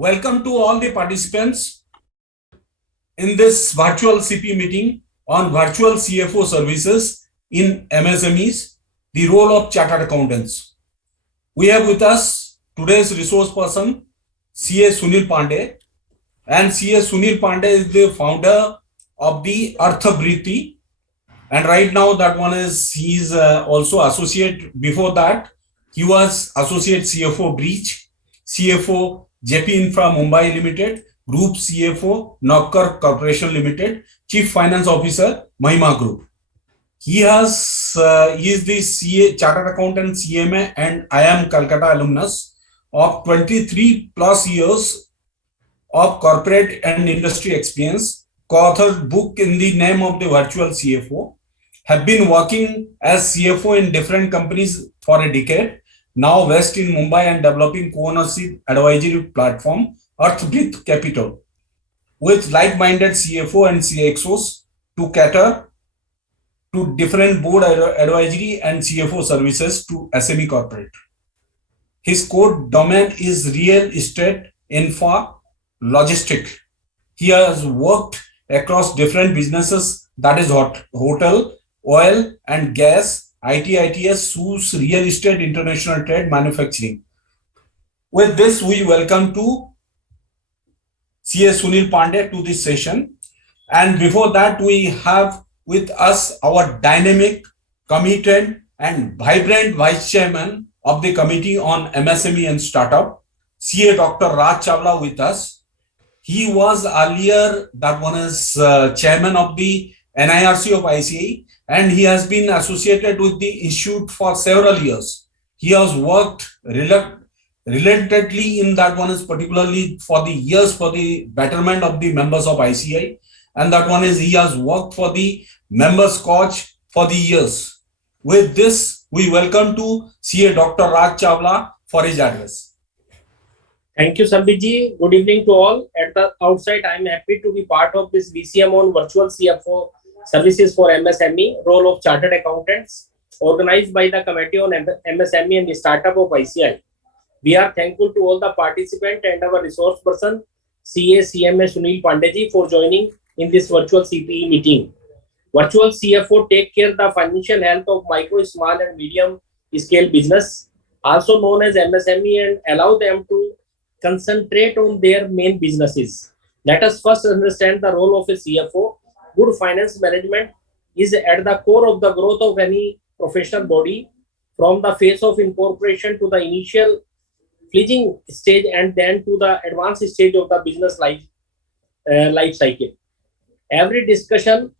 Welcome to all the participants in this virtual CP meeting on virtual CFO services in MSMEs, the role of chartered accountants. We have with us today's resource person, CA Sunil Pandey, and CA Sunil Pandey is the founder of the Arthabriti, and right now he is also associate. Before that, he was associate CFO Breach, CFO JP Infra Mumbai Limited, Group CFO Knocker Corporation Limited, Chief Finance Officer Mahima Group. He is the Chartered Accountant CMA and IIM Calcutta alumnus of 23 plus years of corporate and industry experience, co-authored book in the name of the virtual CFO, have been working as CFO in different companies for a decade, now based in Mumbai and developing co-ownership advisory platform Earthbreath Capital with like-minded CFO and CXOs to cater to different board advisory and CFO services to SME corporate. His core domain is real estate, infra, logistic. He has worked across different businesses, that is hotel, oil and gas, ITS, SUS, real estate, international trade, manufacturing. With this, we welcome to CA Sunil Pandey to this session. And before that, we have with us our dynamic, committed and vibrant Vice Chairman of the Committee on MSME and Startup, CA Dr. Raj Chawla with us. He was earlier chairman of the NIRC of ICI, and he has been associated with the institute for several years. He has worked relatedly in particularly for the years for the betterment of the members of ICI, and he has worked for the members coach for the years. With this, we welcome to CA Dr. Raj Chawla for his address. Thank you, Sambhiji. Good evening to all. At the outset, I am happy to be part of this VCM on virtual CFO services for MSME, role of chartered accountants, organized by the Committee on MSME and the Startup of ICI. We are thankful to all the participants and our resource person, CA CMA Sunil Pandey for joining in this virtual CPE meeting. Virtual CFO take care of the financial health of micro, small and medium scale business, also known as MSME, and allow them to concentrate on their main businesses. Let us first understand the role of a CFO. Good finance management is at the core of the growth of any professional body, from the phase of incorporation to the initial fledgling stage and then to the advanced stage of the business life cycle. Every discussion,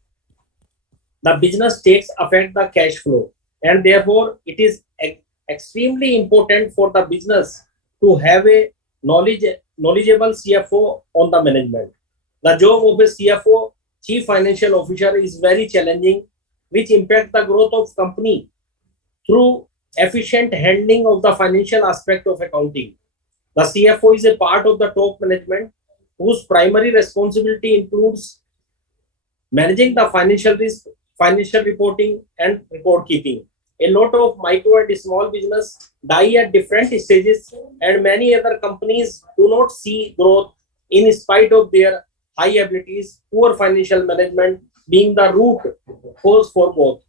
the business takes affect the cash flow, and therefore it is extremely important for the business to have a knowledgeable CFO on the management. The job of a CFO, Chief Financial Officer, is very challenging, which impact the growth of company through efficient handling of the financial aspect of accounting. The CFO is a part of the top management whose primary responsibility includes managing the financial risk, financial reporting and record keeping. A lot of micro and small business die at different stages, and many other companies do not see growth in spite of their high abilities, poor financial management being the root cause for both.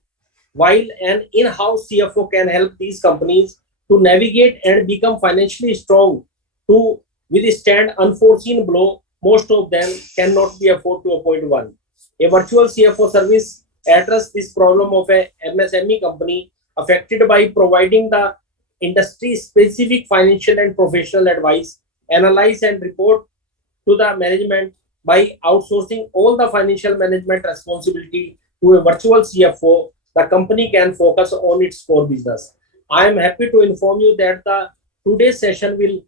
While an in-house CFO can help these companies to navigate and become financially strong to withstand unforeseen blow, most of them cannot be afford to appoint one. A virtual CFO service addresses this problem of a MSME company affected by providing the industry-specific financial and professional advice, analyze and report to the management. By outsourcing all the financial management responsibility to a virtual CFO, the company can focus on its core business. I am happy to inform you that the today's session will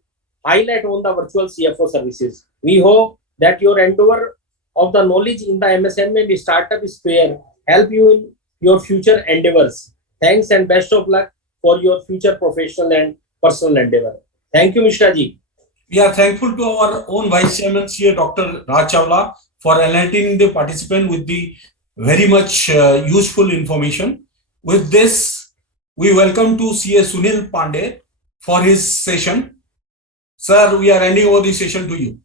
highlight on the virtual CFO services. We hope that your endeavor of the knowledge in the MSME and the startup sphere help you in your future endeavors. Thanks and best of luck for your future professional and personal endeavor. Thank you, Mishra Ji. We are thankful to our own Vice Chairman, CA Dr. Raj Chawla, for enlightening the participant with the very much useful information. With this, we welcome to CA Sunil Pandey for his session. Sir, we are handing over the session to you.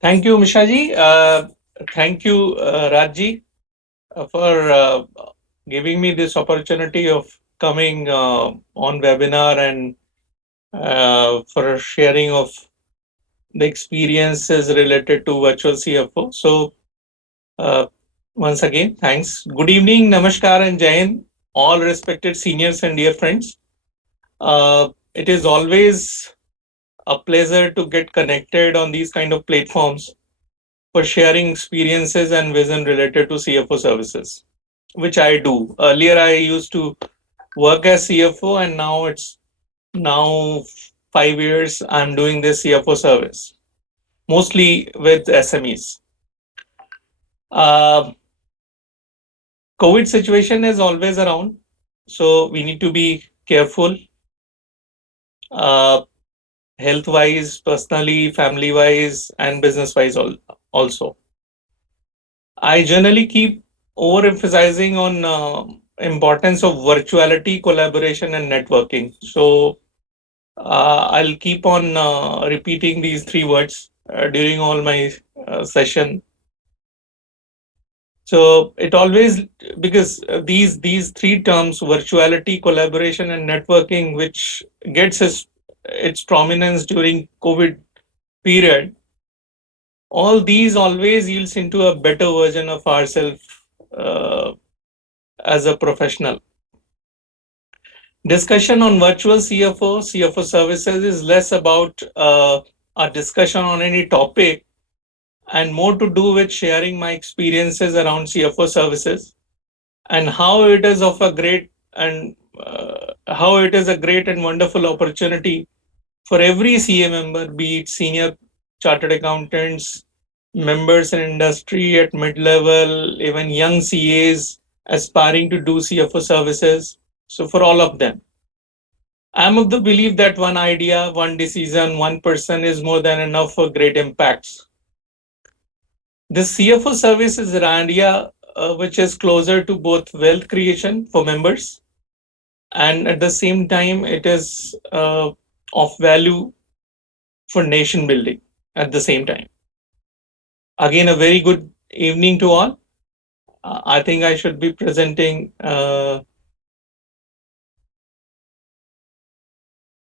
Thank you, Mishaji. Thank you, Rajji, for giving me this opportunity of coming on webinar and for sharing of the experiences related to virtual CFO. So, uh, once again, thanks. Good evening, Namaskar, and Jai Hind, all respected seniors and dear friends. It is always a pleasure to get connected on these kind of platforms for sharing experiences and vision related to CFO services, which I do. Earlier, I used to work as CFO, and now 5 years I'm doing this CFO service, mostly with SMEs. Uh, COVID situation is always around, so we need to be careful, uh, health wise, personally, family wise, and business wise also. I generally keep overemphasizing on importance of virtuality, collaboration, and networking. So I'll keep on repeating these three words during all my session. So it always, because these three terms, virtuality, collaboration, and networking, which gets its prominence during COVID period, all these always yields into a better version of ourselves uh, as a professional. Discussion on virtual CFO services is less about a discussion on any topic and more to do with sharing my experiences around CFO services and how it is of a great and how it is a great and wonderful opportunity for every CA member, be it senior chartered accountants, members in industry at mid-level, even young CAs aspiring to do CFO services. So for all of them, I'm of the belief that one idea, one decision, one person is more than enough for great impacts. This CFO service is an idea which is closer to both wealth creation for members and at the same time it is of value for nation building at the same time. Again, a very good evening to all. I think I should be presenting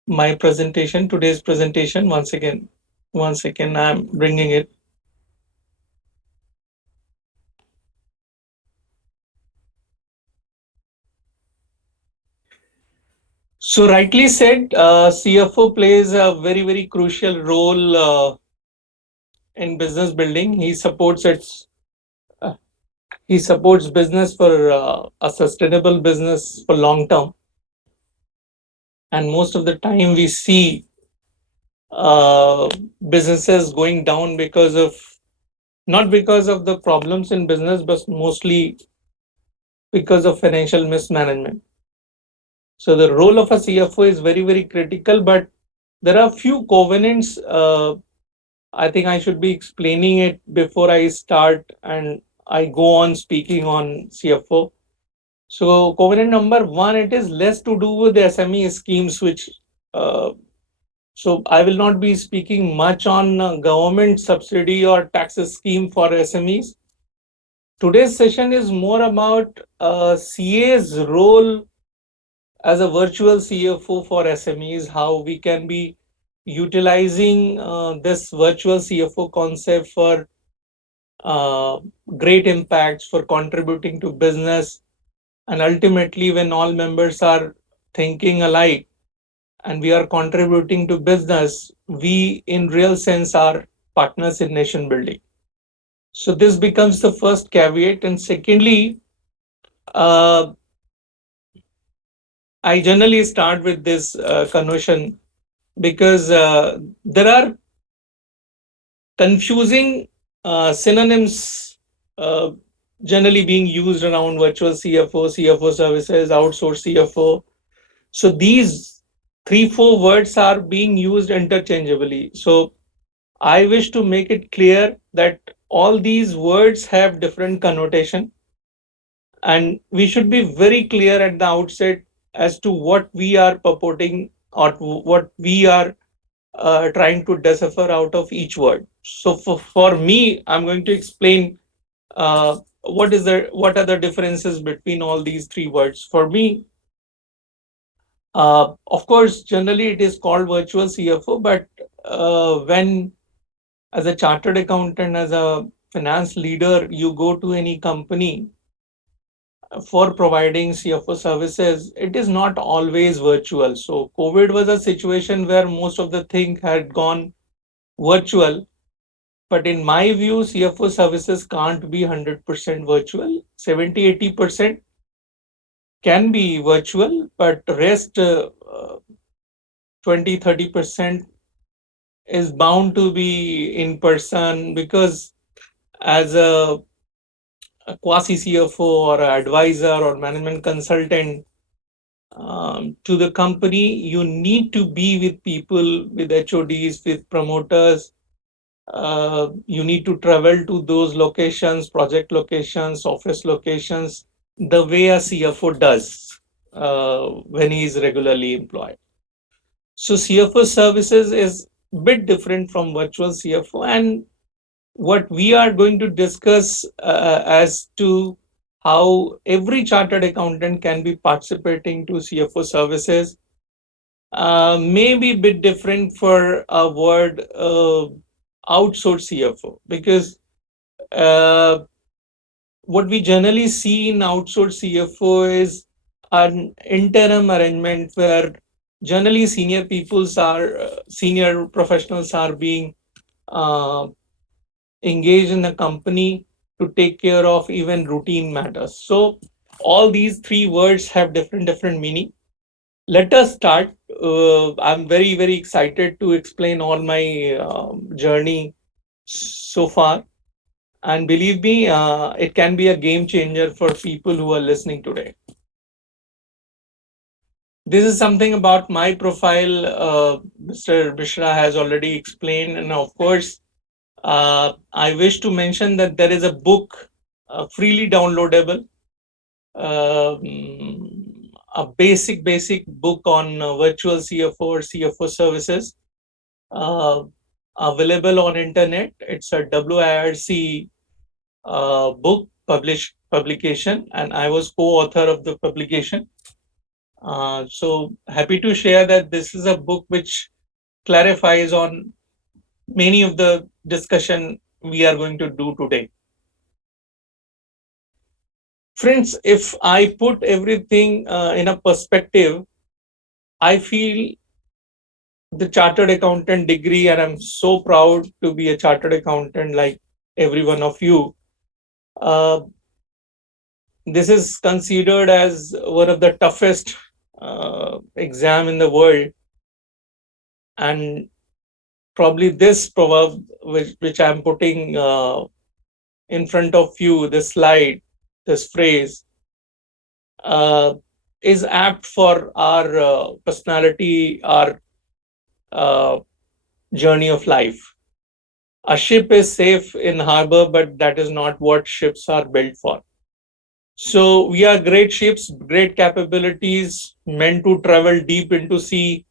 my presentation, today's presentation. Once again, I'm bringing it. So rightly said, CFO plays a very, very crucial role in business building. Uh, he supports business for a sustainable business for long term. And most of the time we see uh, businesses going down because of not because of the problems in business, but mostly because of financial mismanagement. So the role of a CFO is very, very critical, but there are few covenants. I think I should be explaining it before I start and I go on speaking on CFO. So covenant number one, it is less to do with the SME schemes, which uh, so I will not be speaking much on government subsidy or taxes scheme for SMEs. Today's session is more about CA's role as a virtual CFO for SMEs, how we can be utilizing this virtual CFO concept for uh, great impacts, for contributing to business, and ultimately, when all members are thinking alike and we are contributing to business, we in real sense are partners in nation building. So this becomes the first caveat. And secondly, uh, I generally start with this connotation because there are confusing synonyms uh, generally being used around virtual CFO services, outsource CFO. So these three, four words are being used interchangeably. So I wish to make it clear that all these words have different connotation and we should be very clear at the outset as to what we are purporting or what we are trying to decipher out of each word. So for me, I'm going to explain what are the differences between all these three words. For me, of course, generally it is called virtual CFO, but when as a chartered accountant, as a finance leader, you go to any company for providing CFO services, it is not always virtual. So COVID was a situation where most of the thing had gone virtual. But in my view, CFO services can't be 100% virtual. 70-80% can be virtual, but rest 20-30% is bound to be in person, because as a quasi CFO or an advisor or management consultant to the company, you need to be with people, with HODs, with promoters. You need to travel to those locations, project locations, office locations, the way a CFO does when he is regularly employed. So CFO services is a bit different from virtual CFO, and what we are going to discuss as to how every chartered accountant can be participating to CFO services may be a bit different for a word outsource CFO, because uh, what we generally see in outsource CFO is an interim arrangement where generally senior professionals are being uh, engaged in the company to take care of even routine matters. So all these three words have different meaning. Let us start. I'm very excited to explain all my journey so far, and believe me, it can be a game changer for people who are listening today. This is something about my profile. Mr. Mishra has already explained, and of course, I wish to mention that there is a book freely downloadable, a basic book on virtual CFO or CFO services, uh, available on internet. It's a WIRC book publication, and I was co-author of the publication. So happy to share that this is a book which clarifies on many of the discussion we are going to do today. Friends, if I put everything in a perspective, I feel the chartered accountant degree, and I'm so proud to be a chartered accountant like every one of you. Uh, this is considered as one of the toughest exam in the world, and probably this proverb which I'm putting in front of you, this slide, this phrase, uh, is apt for our personality, our uh, journey of life. A ship is safe in harbor, but that is not what ships are built for. So we are great ships, great capabilities, meant to travel deep into sea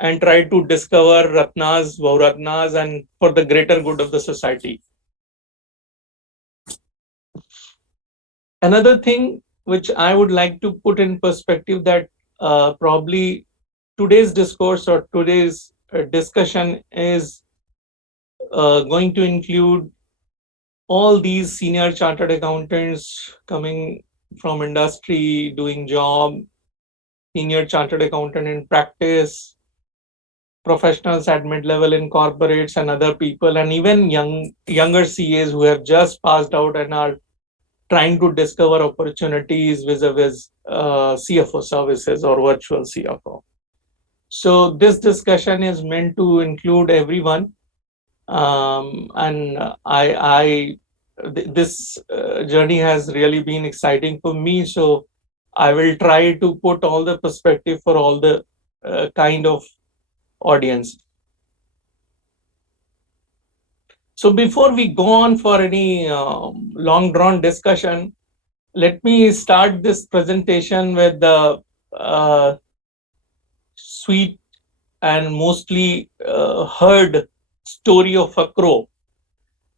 and try to discover ratnas, Vauratnas, and for the greater good of the society. Another thing which I would like to put in perspective, that probably today's discourse or today's discussion is going to include all these senior chartered accountants coming from industry, doing job, senior chartered accountant in practice, professionals at mid-level in corporates and other people, and even younger CAs who have just passed out and are trying to discover opportunities vis-a-vis CFO services or virtual CFO. So this discussion is meant to include everyone, and this journey has really been exciting for me. So I will try to put all the perspective for all the kind of audience. So before we go on for any long drawn discussion, let me start this presentation with the sweet and mostly heard story of a crow.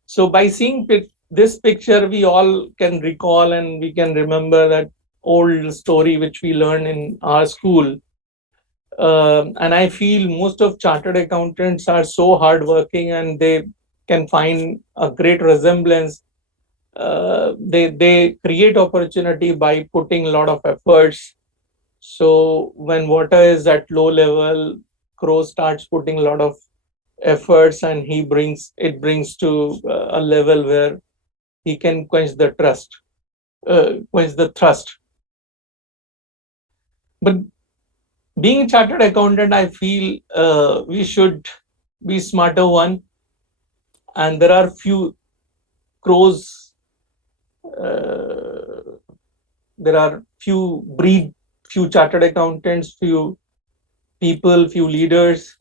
So by seeing this picture, we all can recall and we can remember that old story which we learned in our school. And I feel most of chartered accountants are so hardworking and they can find a great resemblance. They create opportunity by putting a lot of efforts. So when water is at low level, crow starts putting a lot of efforts, and brings to a level where he can quench the thirst. But being a chartered accountant, I feel we should be smarter one, and there are few crows. Uh, there are few chartered accountants, few people, few leaders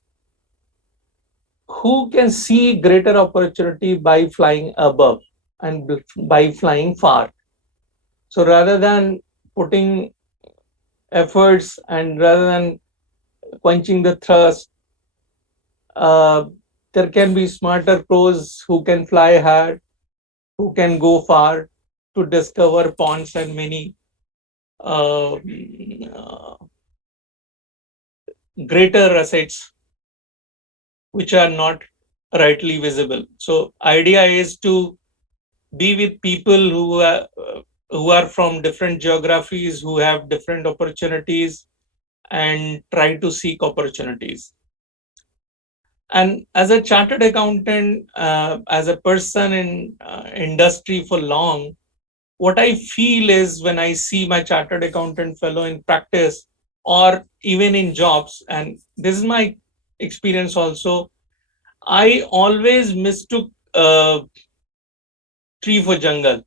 who can see greater opportunity by flying above and by flying far. So rather than putting efforts and rather than quenching the thirst, uh, there can be smarter crows who can fly high, who can go far to discover ponds and many uh, uh, greater assets which are not rightly visible. So idea is to be with people who are from different geographies, who have different opportunities, and try to seek opportunities. And as a chartered accountant, as a person in industry for long, what I feel is when I see my chartered accountant fellow in practice or even in jobs, and this is my experience also, I always mistook tree for jungle.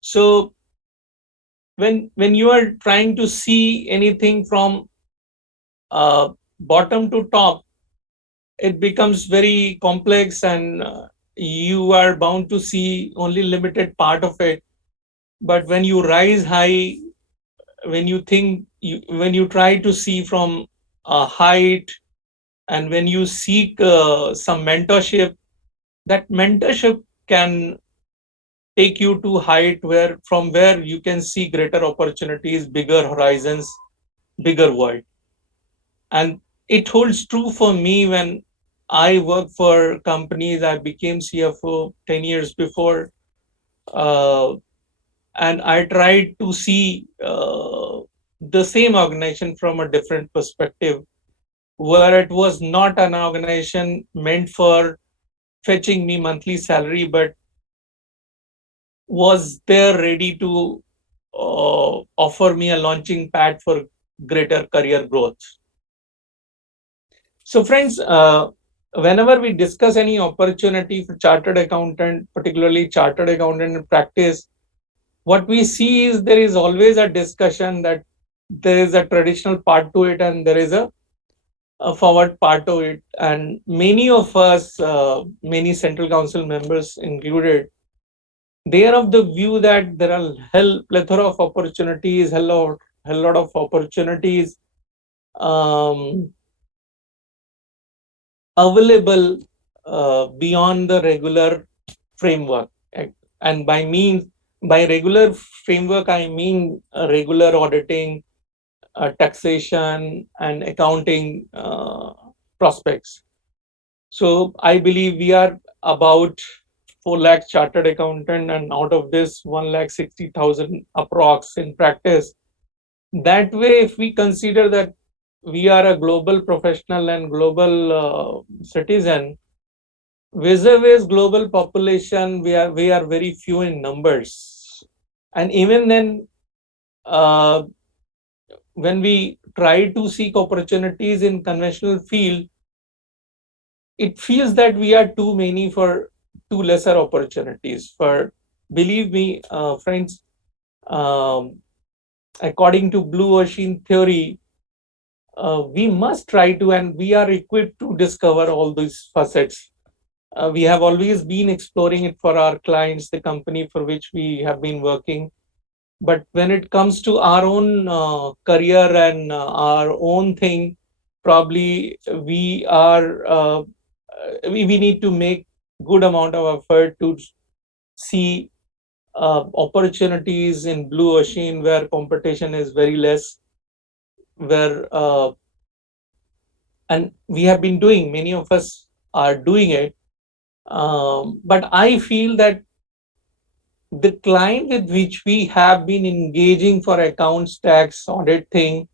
So when you are trying to see anything from bottom to top, it becomes very complex, and you are bound to see only limited part of it. But when you rise high, when you try to see from a height, and when you seek some mentorship, that mentorship can take you to height where you can see greater opportunities, bigger horizons, bigger world. And it holds true for me when I work for companies. I became CFO 10 years before, uh, and I tried to see the same organization from a different perspective, where it was not an organization meant for fetching me monthly salary, but was there ready to offer me a launching pad for greater career growth. So, friends, whenever we discuss any opportunity for chartered accountant, particularly chartered accountant in practice, what we see is there is always a discussion that there is a traditional part to it and there is a forward part to it. And many of us, many central council members included, they are of the view that there are plethora of opportunities, hell lot of opportunities um, available beyond the regular framework. And by regular framework, I mean regular auditing, taxation, and accounting prospects. So I believe we are about 4 lakh chartered accountant, and out of this 1,60,000 approx in practice. That way, if we consider that we are a global professional and global citizen, vis-a-vis global population, we are very few in numbers. And even then, uh, when we try to seek opportunities in conventional field, it feels that we are too many for too lesser opportunities. For believe me, friends, um, according to blue ocean theory, we must try to, and we are equipped to discover all these facets. We have always been exploring it for our clients, the company for which we have been working. But when it comes to our own career and our own thing, probably we are we need to make good amount of effort to see opportunities in blue ocean where competition is very less, where and we have been doing, many of us are doing it. But I feel that the client with which we have been engaging for accounts, tax, audit thing,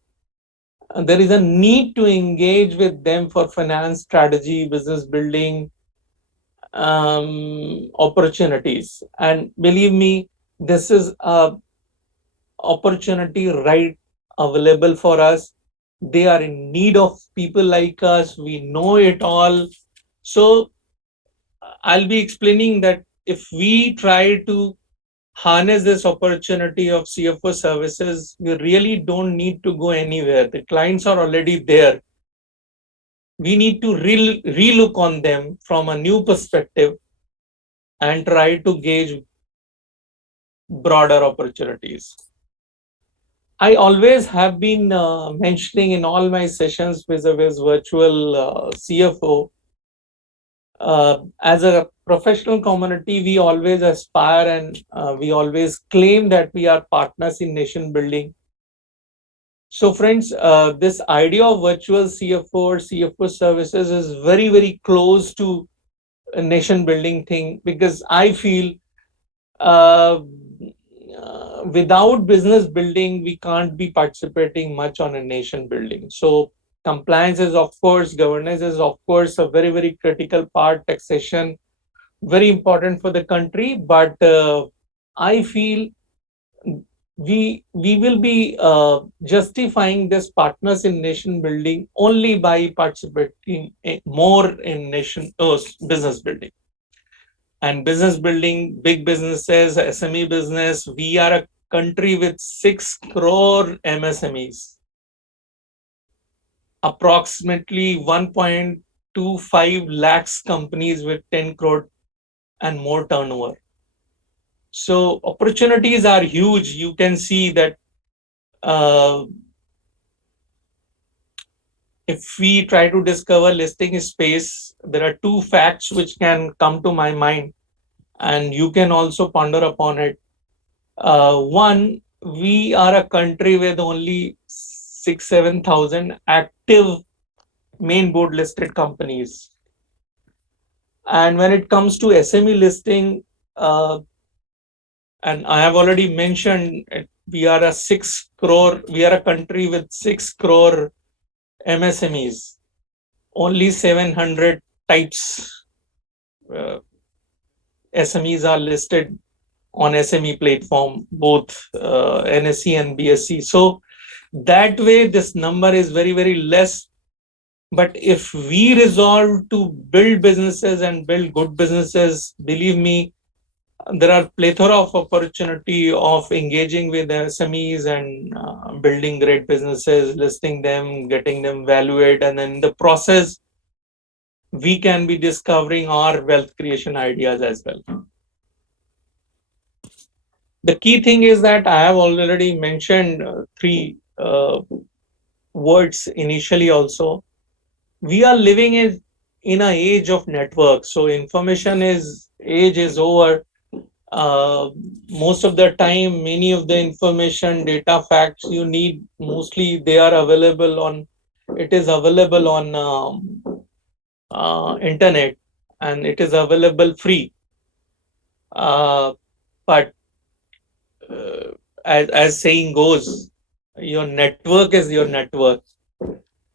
there is a need to engage with them for finance strategy, business building, opportunities. And believe me, this is a opportunity right available for us. They are in need of people like us. We know it all. So I'll be explaining that if we try to harness this opportunity of CFO services, we really don't need to go anywhere. The clients are already there. We need to relook on them from a new perspective and try to gauge broader opportunities. I always have been mentioning in all my sessions with a virtual CFO, as a professional community, we always aspire and we always claim that we are partners in nation building. So friends, this idea of virtual CFO or CFO services is very, very close to a nation building thing, because I feel without business building, we can't be participating much on a nation building. So compliance is, of course, governance is, of course, a very, very critical part, taxation, very important for the country. But I feel we will be justifying this partners in nation building only by participating more in nation business building. And business building, big businesses, SME business, we are a country with 6 crore MSMEs, approximately 1.25 lakhs companies with 10 crore and more turnover. So opportunities are huge. You can see that if we try to discover listing space, there are two facts which can come to my mind, and you can also ponder upon it. One, we are a country with only 7,000 active main board listed companies. And when it comes to SME listing, and I have already mentioned, we are a 6 crore, we are a country with 6 crore MSMEs, only 700 types SMEs are listed on SME platform, both NSE and BSE. So that way, this number is very, very less. But if we resolve to build businesses and build good businesses, believe me, there are plethora of opportunity of engaging with SMEs and building great businesses, listing them, getting them valued, and then in the process, we can be discovering our wealth creation ideas as well. The key thing is that I have already mentioned three words initially also. We are living in an age of networks. So information age is over. Most of the time, many of the information, data, facts you need, mostly they are available on, it is available on internet, and it is available free. But as saying goes, your network is your network.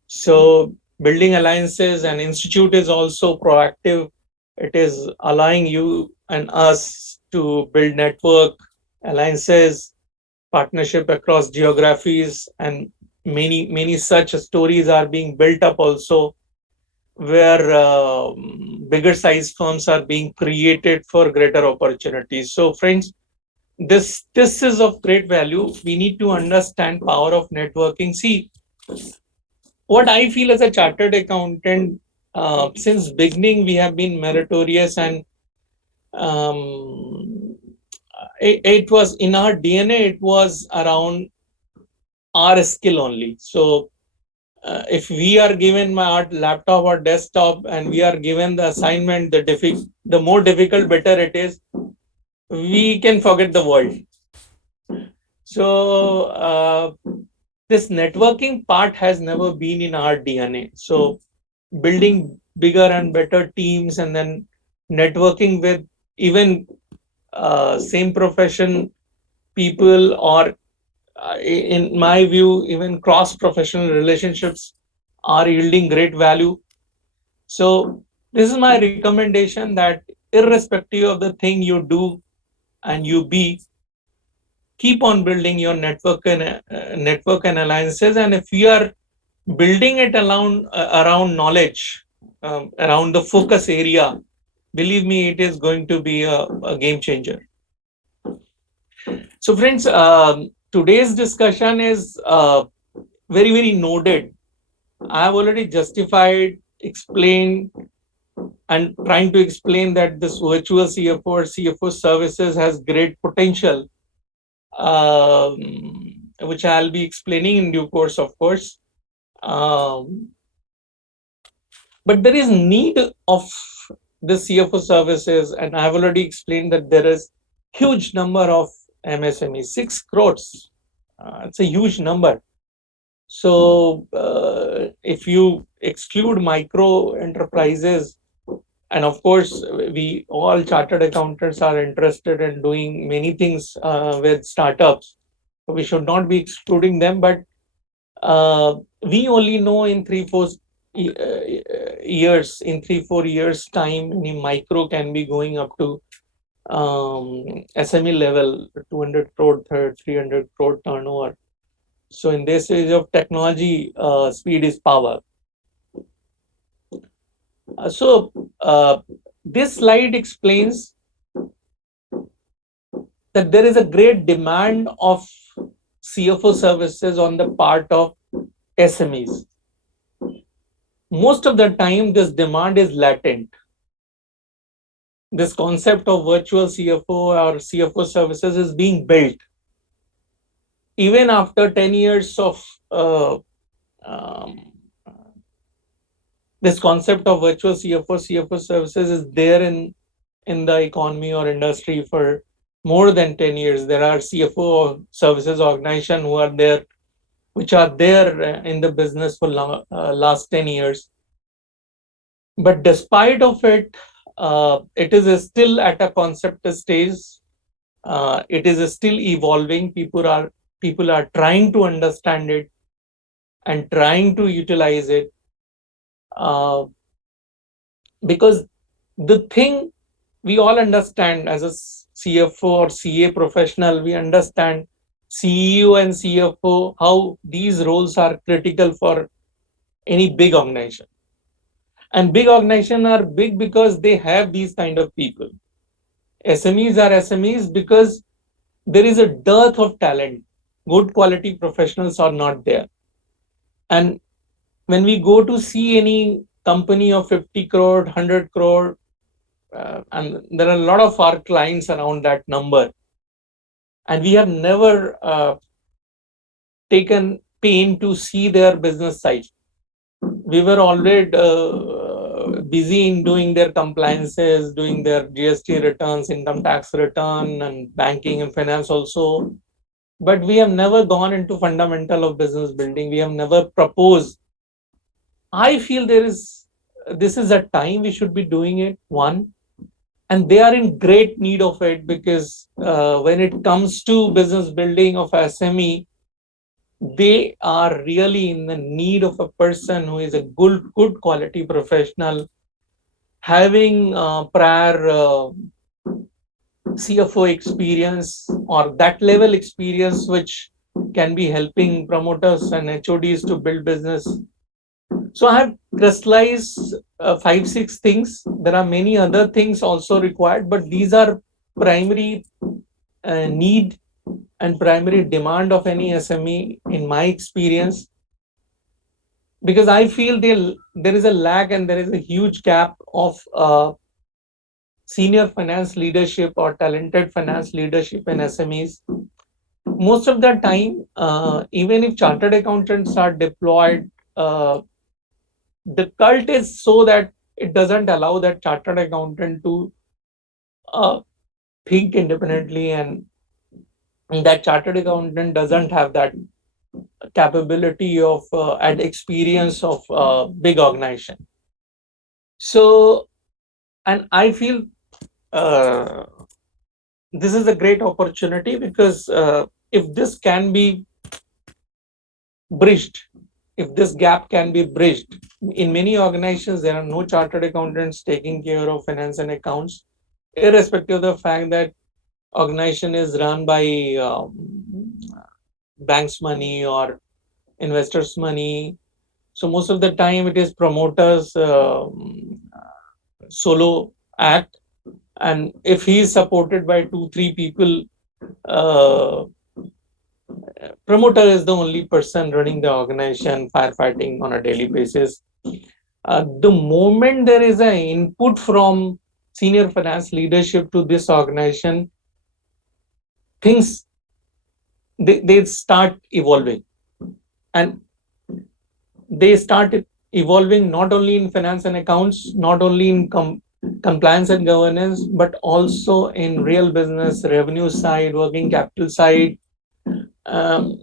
So building alliances and institute is also proactive. It is allowing you and us to build network, alliances, partnership across geographies, and many such stories are being built up also, where bigger size firms are being created for greater opportunities. So friends, this is of great value. We need to understand power of networking. See, what I feel as a chartered accountant, since beginning we have been meritorious, and it was in our DNA. It was around our skill only. So if we are given our laptop or desktop and we are given the assignment, the more difficult, better it is, we can forget the world. So this networking part has never been in our DNA. So building bigger and better teams and then networking with even same profession people, or in my view, even cross professional relationships are yielding great value. So this is my recommendation, that irrespective of the thing you do and you be, keep on building your network and alliances. And if you are building it around knowledge, around the focus area, believe me, it is going to be a game changer. So friends, today's discussion is very, very noded. I have already justified, explained, and trying to explain that this virtual CFO or CFO services has great potential, which I'll be explaining in due course, of course. But there is need of the CFO services, and I've already explained that there is huge number of MSMEs, 6 crores. It's a huge number. So if you exclude micro enterprises, and of course, we all chartered accountants are interested in doing many things with startups. We should not be excluding them, but we only know in 3-4 years, in 3-4 years time, any micro can be going up to SME level, 200 crore, 300 crore turnover. So in this age of technology, speed is power. So this slide explains that there is a great demand of CFO services on the part of SMEs. Most of the time, this demand is latent. This concept of virtual CFO or CFO services is being built. Even after 10 years of this concept of virtual CFO services is there in the economy or industry for more than 10 years. There are CFO services organizations who are there, which are there in the business for last 10 years. But despite of it, it is still at a concept stage. It is still evolving. People are trying to understand it and trying to utilize it. Because the thing we all understand as a CFO or CA professional, we understand CEO and CFO, how these roles are critical for any big organization. And big organizations are big because they have these kind of people. SMEs are SMEs because there is a dearth of talent. Good quality professionals are not there. And when we go to see any company of 50 crore, 100 crore, and there are a lot of our clients around that number, and we have never taken pain to see their business side. We were already busy in doing their compliances, doing their GST returns, income tax return, and banking and finance also. But we have never gone into fundamental of business building. We have never proposed. I feel this is a time we should be doing it, one. And they are in great need of it, because when it comes to business building of SME, they are really in the need of a person who is a good quality professional, having prior CFO experience or that level experience, which can be helping promoters and HODs to build business. So I have crystallized 5-6 things. There are many other things also required, but these are primary need and primary demand of any SME in my experience, because I feel there is a lack and there is a huge gap of senior finance leadership or talented finance leadership in SMEs. Most of the time, even if chartered accountants are deployed the cult is so that it doesn't allow that chartered accountant to think independently, and that chartered accountant doesn't have that capability of and experience of big organization. So, and I feel uh, this is a great opportunity, because if this can be bridged, if this gap can be bridged, in many organizations there are no chartered accountants taking care of finance and accounts, irrespective of the fact that organization is run by banks money or investors money. So most of the time it is promoters solo act, and if he is supported by 2 3 people, uh, promoter is the only person running the organization, firefighting on a daily basis. The moment there is an input from senior finance leadership to this organization, things they start evolving, and they start evolving not only in finance and accounts, not only in compliance and governance, but also in real business, revenue side, working capital side, um,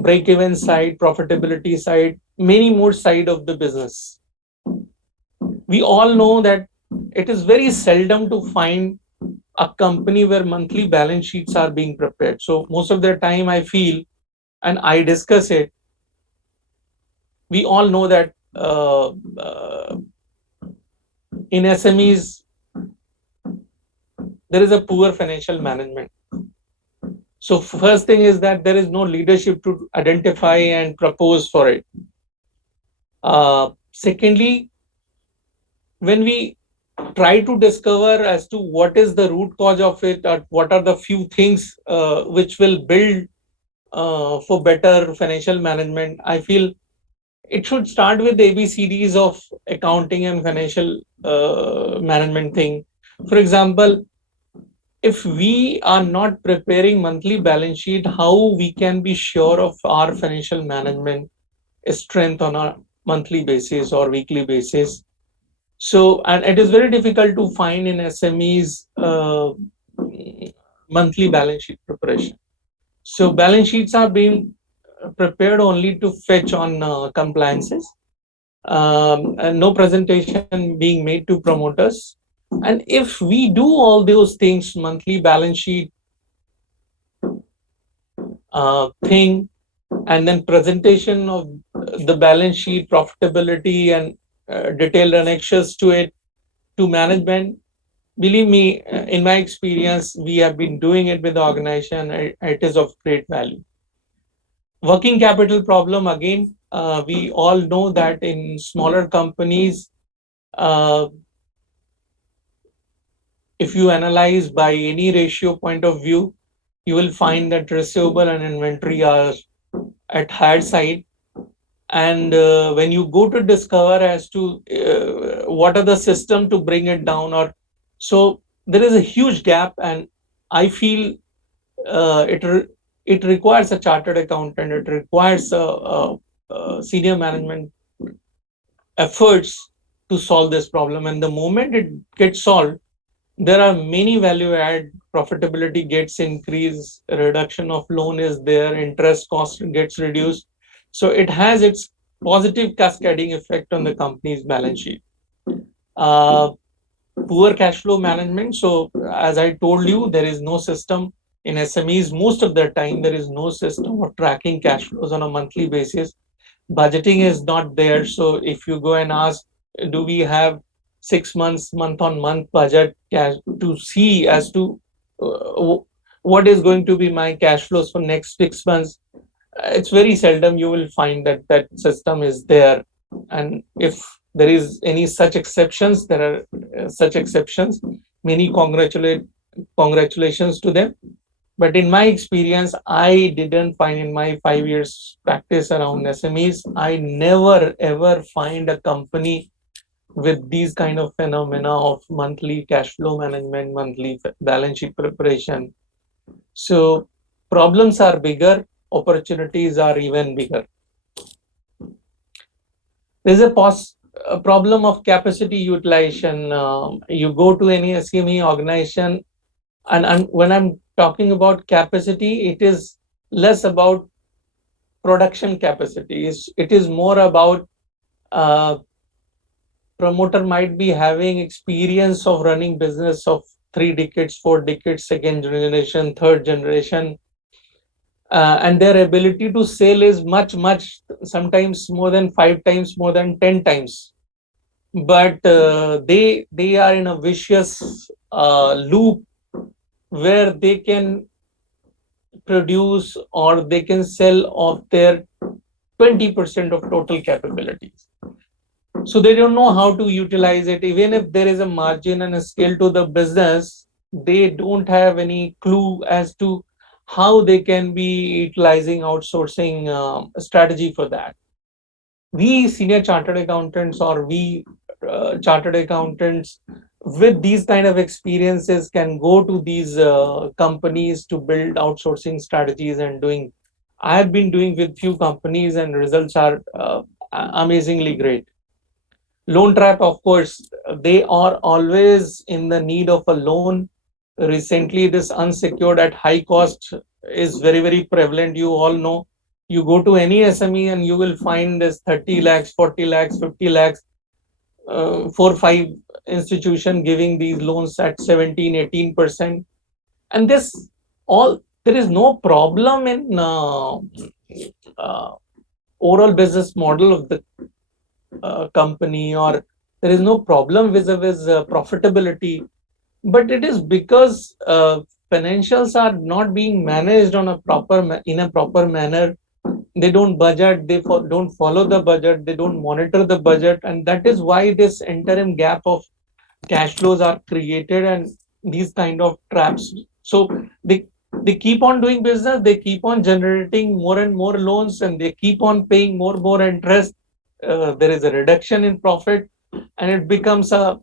break-even side, profitability side, many more side of the business. We all know that it is very seldom to find a company where monthly balance sheets are being prepared. So most of the time I feel, and I discuss it, we all know that in SMEs there is a poor financial management. So first thing is that there is no leadership to identify and propose for it. Secondly, when we try to discover as to what is the root cause of it, or what are the few things which will build for better financial management, I feel it should start with ABCDs of accounting and financial management thing. For example, if we are not preparing monthly balance sheet, how we can be sure of our financial management strength on a monthly basis or weekly basis? So, and it is very difficult to find in SMEs monthly balance sheet preparation. So balance sheets are being prepared only to fetch on compliances, and no presentation being made to promoters. And if we do all those things, monthly balance sheet thing, and then presentation of the balance sheet, profitability, and detailed annexures to it to management, believe me, in my experience, we have been doing it with the organization. It is of great value. Working capital problem, again, we all know that in smaller companies, uh, if you analyze by any ratio point of view, you will find that receivable and inventory are at higher side. And when you go to discover as to what are the system to bring it down, or so there is a huge gap, and I feel it requires a chartered accountant, it requires a senior management efforts to solve this problem. And the moment it gets solved, there are many value add, profitability gets increased, reduction of loan is there, interest cost gets reduced. So it has its positive cascading effect on the company's balance sheet. Uh, Poor cash flow management. So as I told you, there is no system in SMEs. Most of the time, there is no system of tracking cash flows on a monthly basis. Budgeting is not there. So if you go and ask, do we have 6 months, month on month budget cash to see as to what is going to be my cash flows for next 6 months? It's very seldom you will find that that system is there. And if there is any such exceptions, there are such exceptions, many congratulations to them. But in my experience, I didn't find, in my 5 years practice around SMEs, I never ever find a company with these kind of phenomena of monthly cash flow management, monthly balance sheet preparation. So problems are bigger, opportunities are even bigger. There's a problem of capacity utilization. You go to any SME organization, and when I'm talking about capacity, it is less about production capacity. It is more about uh, promoter might be having experience of running business of 3 decades, 4 decades, second generation, third generation, and their ability to sell is much, sometimes more than 5 times, more than 10 times. But they are in a vicious loop where they can produce or they can sell of their 20% of total capabilities. So they don't know how to utilize it. Even if there is a margin and a scale to the business, they don't have any clue as to how they can be utilizing outsourcing strategy for that. We senior chartered accountants, or we chartered accountants with these kind of experiences, can go to these companies to build outsourcing strategies and doing. I have been doing with few companies and results are amazingly great. Loan trap, of course, they are always in the need of a loan. Recently, this unsecured at high cost is very prevalent. You all know, you go to any SME and you will find this 30 lakhs, 40 lakhs, 50 lakhs, 4 5 institution giving these loans at 17 18%. And this all, there is no problem in uh, overall business model of the company, or there is no problem vis-a-vis profitability, but it is because financials are not being managed on a in a proper manner. They don't budget, don't follow the budget, they don't monitor the budget, and that is why this interim gap of cash flows are created and these kind of traps. So they keep on doing business, they keep on generating more and more loans, and they keep on paying more interest. There is a reduction in profit, and it becomes a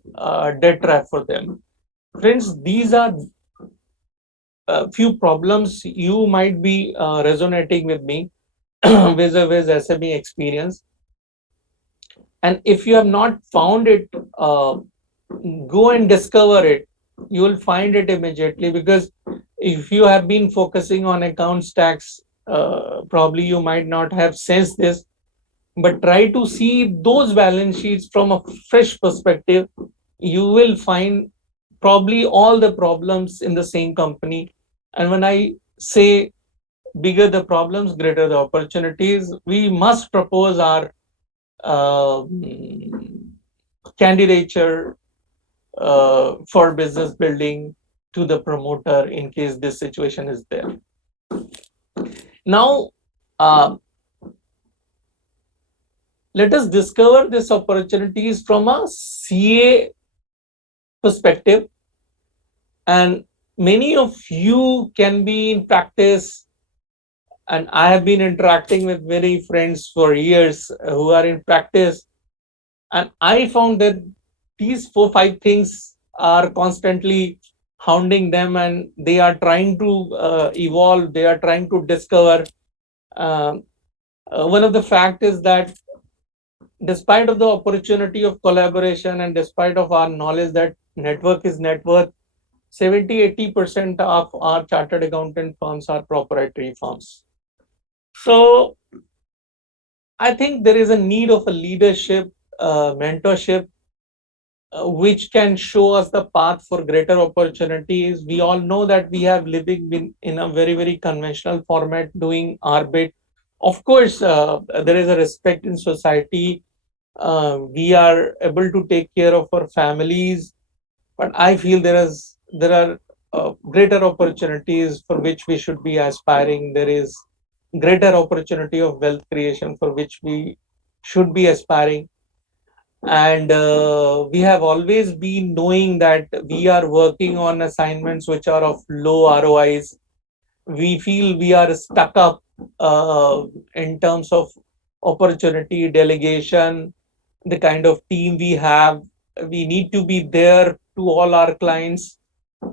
debt trap for them. Friends, these are a few problems you might be resonating with me vis-a-vis SME experience. And if you have not found it, go and discover it. You will find it immediately, because if you have been focusing on accounts tax, probably you might not have sensed this, but try to see those balance sheets from a fresh perspective. You will find probably all the problems in the same company. And when I say bigger the problems, greater the opportunities, we must propose our uh, candidature for business building to the promoter in case this situation is there. Now, let us discover these opportunities from a CA perspective. And many of you can be in practice, and I have been interacting with many friends for years who are in practice, and I found that these 4 5 things are constantly hounding them, and they are trying to evolve, they are trying to discover. Um, one of the fact is that despite of the opportunity of collaboration, and despite of our knowledge that network is net worth, 70 80% of our chartered accountant firms are proprietary firms. So I think there is a need of a leadership, mentorship, which can show us the path for greater opportunities. We all know that we have living in a very conventional format, doing our bit. Of course, there is a respect in society. We are able to take care of our families, but I feel there are greater opportunities for which we should be aspiring. There is greater opportunity of wealth creation for which we should be aspiring. And we have always been knowing that we are working on assignments which are of low ROIs. We feel we are stuck up in terms of opportunity, delegation, the kind of team we have. We need to be there to all our clients,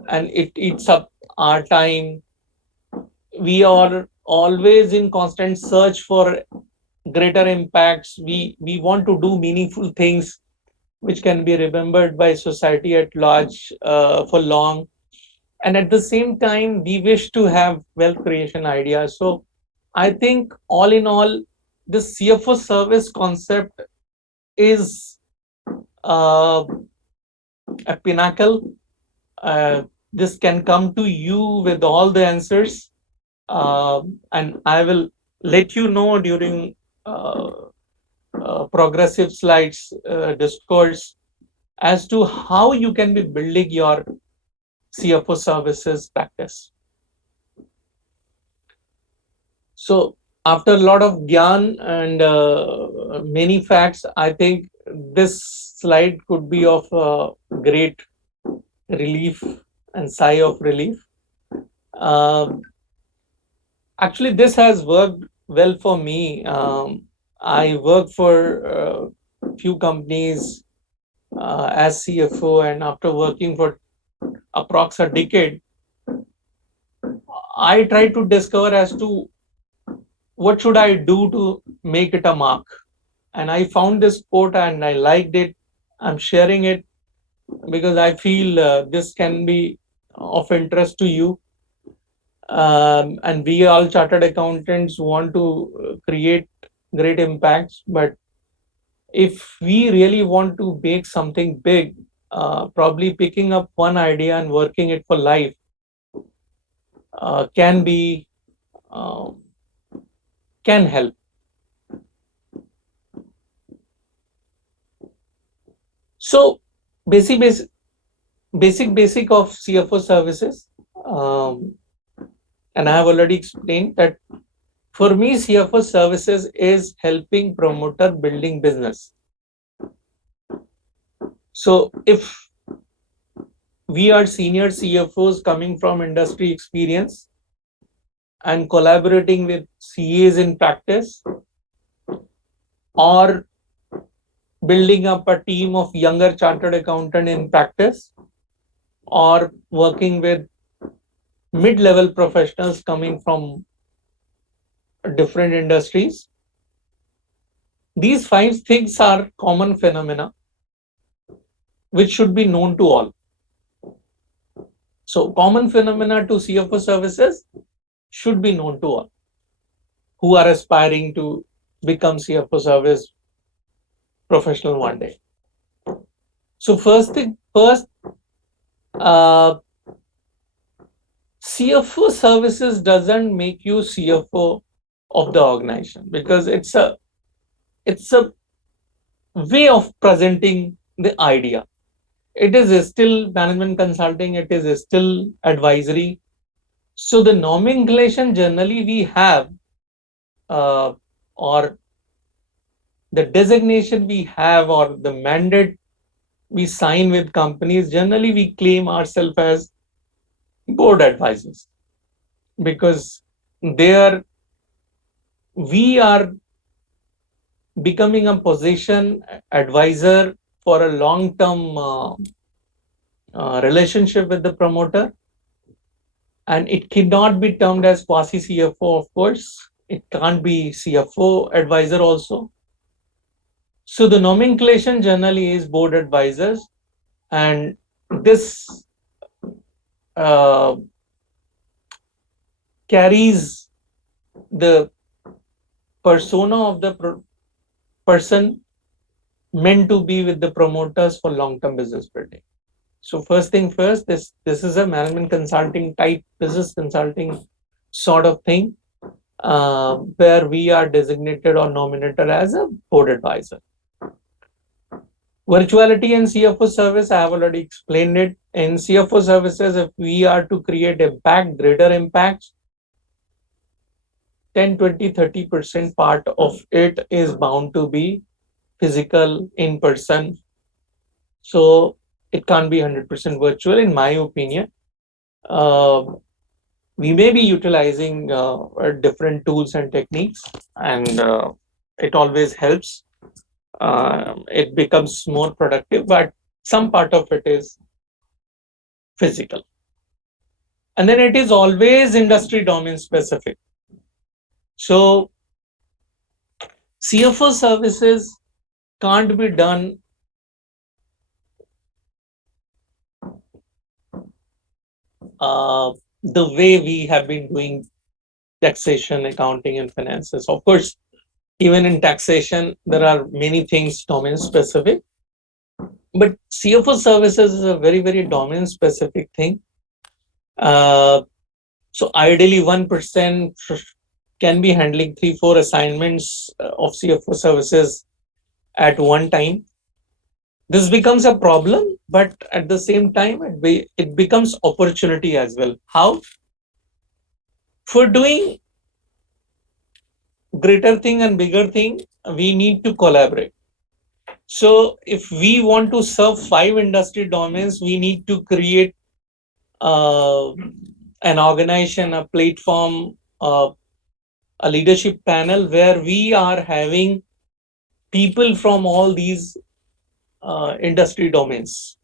and it eats up our time. We are always in constant search for greater impacts. We want to do meaningful things which can be remembered by society at large for long. And at the same time, we wish to have wealth creation ideas. So I think all in all, this CFO service concept is uh, a pinnacle. This can come to you with all the answers, and I will let you know during uh, progressive slides discourse as to how you can be building your CFO services practice. So after a lot of gyan and many facts, I think this slide could be of great relief and sigh of relief. Um, Actually, this has worked well for me. I work for few companies as CFO, and after working for approx a decade, I try to discover as to what should I do to make it a mark. And I found this quote and I liked it. I'm sharing it because I feel this can be of interest to you. And we all chartered accountants want to create great impacts, but if we really want to make something big, probably picking up one idea and working it for life can be um, can help. So basic basic basic of CFO services, um, and I have already explained that for me CFO services is helping promoter building business. So if we are senior CFOs coming from industry experience and collaborating with CAs in practice, or building up a team of younger chartered accountant in practice, or working with mid-level professionals coming from different industries. These five things are common phenomena which should be known to all. So common phenomena to CFO services should be known to all who are aspiring to become CFO service professional one day. So first thing first, CFO services doesn't make you CFO of the organization, because it's a way of presenting the idea. It is still management consulting, it is still advisory. So the nomenclature generally we have, or the designation we have, or the mandate we sign with companies, generally we claim ourselves as board advisors, because there we are becoming a position advisor for a long-term relationship with the promoter, and it cannot be termed as quasi CFO. Of course, it can't be CFO advisor also. So the nomenclature generally is board advisors, and this uh, carries the persona of the person meant to be with the promoters for long-term business building. So first thing first, this is a management consulting type business consulting sort of thing, where we are designated or nominated as a board advisor. Virtuality and CFO service, I have already explained it. In CFO services, if we are to create impact, greater impacts, 10, 20, 30% part of it is bound to be physical, in person. So it can't be 100% virtual, in my opinion. We may be utilizing different tools and techniques, and it always helps. It becomes more productive, but some part of it is physical. And then it is always industry domain specific. So CFO services can't be done the way we have been doing taxation, accounting, and finances. Of course, even in taxation, there are many things domain specific, but CFO services is a very, very domain specific thing. So ideally, 1% can be handling 3-4 assignments of CFO services at one time. This becomes a problem, but at the same time, it becomes opportunity as well. How? For doing greater thing and bigger thing, we need to collaborate. So if we want to serve 5 industry domains, we need to create an organization, a platform, a leadership panel where we are having people from all these industry domains,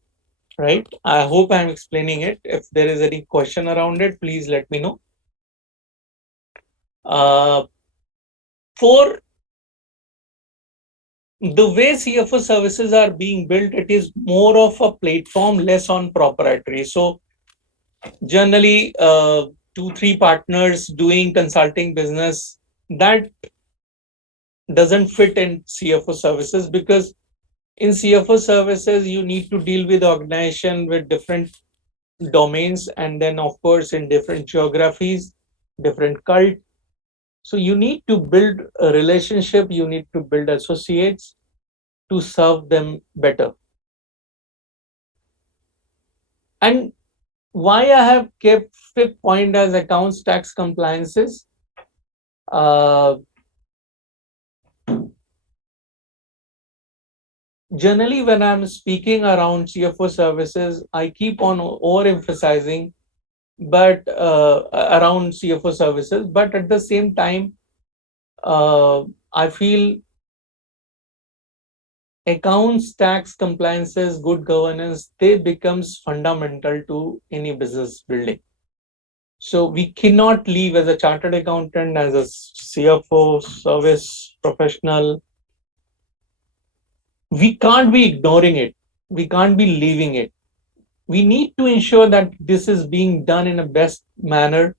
right? I hope I'm explaining it. If there is any question around it, please let me know. For the way CFO services are being built, it is more of a platform, less on proprietary. So generally, 2-3 partners doing consulting business, that doesn't fit in CFO services, because in CFO services, you need to deal with organization with different domains, and then of course in different geographies, different cult. So you need to build a relationship, you need to build associates to serve them better. And why I have kept fifth point as accounts tax compliances. Generally, when I'm speaking around CFO services, I keep on overemphasizing but around CFO services, but at the same time, I feel accounts, tax compliances, good governance, they becomes fundamental to any business building. So we cannot leave as a chartered accountant, as a CFO, service professional. We can't be ignoring it. We can't be leaving it. We need to ensure that this is being done in a best manner.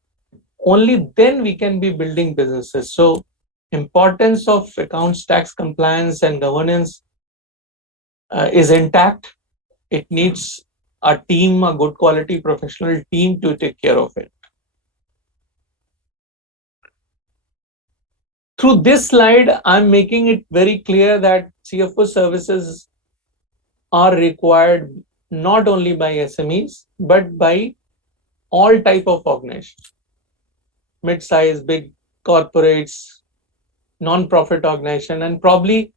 Only then we can be building businesses. So importance of accounts, tax compliance and governance is intact. It needs a team, a good quality professional team to take care of it. Through this slide, I'm making it very clear that CFO services are required not only by SMEs, but by all type of organizations, mid-size, big corporates, non-profit organization, and probably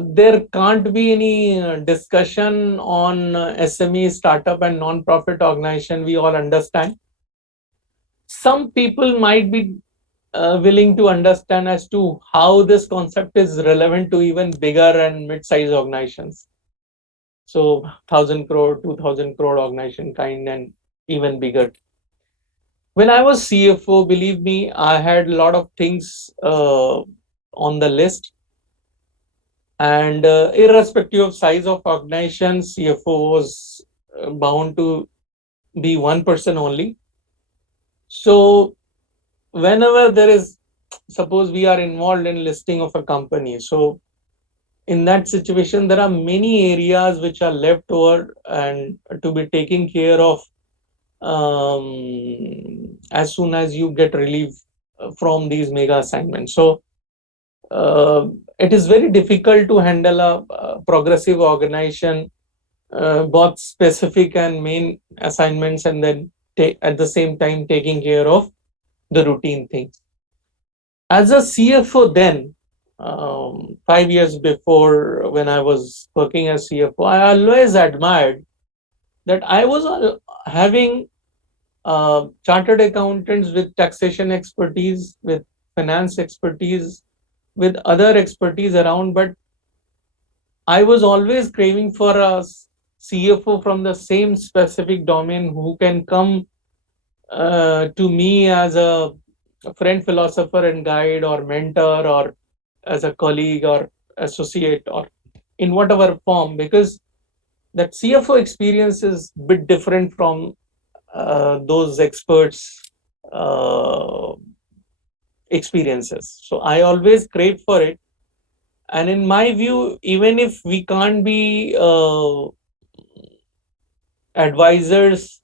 there can't be any discussion on SME, startup and non-profit organization. We all understand. Some people might be willing to understand as to how this concept is relevant to even bigger and mid-size organizations. So 1,000 crore, 2,000 crore organization kind and even bigger. When I was CFO, believe me, I had a lot of things on the list. And irrespective of size of organization, CFO was bound to be one person only. So whenever there is, suppose we are involved in listing of a company, so in that situation, there are many areas which are left over and to be taken care of as soon as you get relief from these mega assignments. So it is very difficult to handle a progressive organization, both specific and main assignments, and then at the same time taking care of the routine things. As a CFO then, 5 years before when I was working as CFO, I always admired that I was having chartered accountants with taxation expertise, with finance expertise, with other expertise around, but I was always craving for a CFO from the same specific domain who can come to me as a friend, philosopher and guide or mentor, or as a colleague or associate or in whatever form, because that CFO experience is a bit different from those experts experiences. So I always crave for it. And in my view, even if we can't be advisors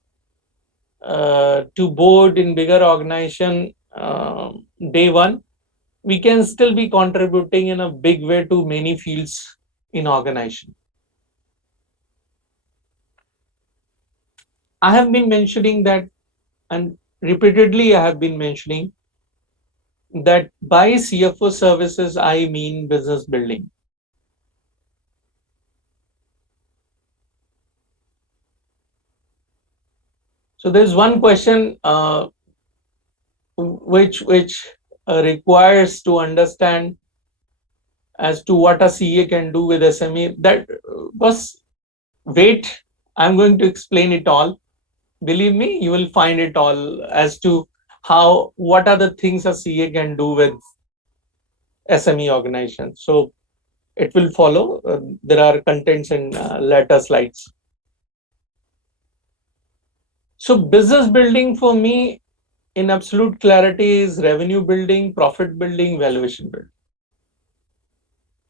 to board in bigger organization day one, we can still be contributing in a big way to many fields in organization. I have been mentioning that, and repeatedly I have been mentioning that by CFO services, I mean business building. So there's one question which requires to understand as to what a CA can do with SME. That was wait. I'm going to explain it all. Believe me, you will find it all as to what are the things a CA can do with SME organization. So it will follow. There are contents in later slides. So business building for me in absolute clarity is revenue building, profit building, valuation building.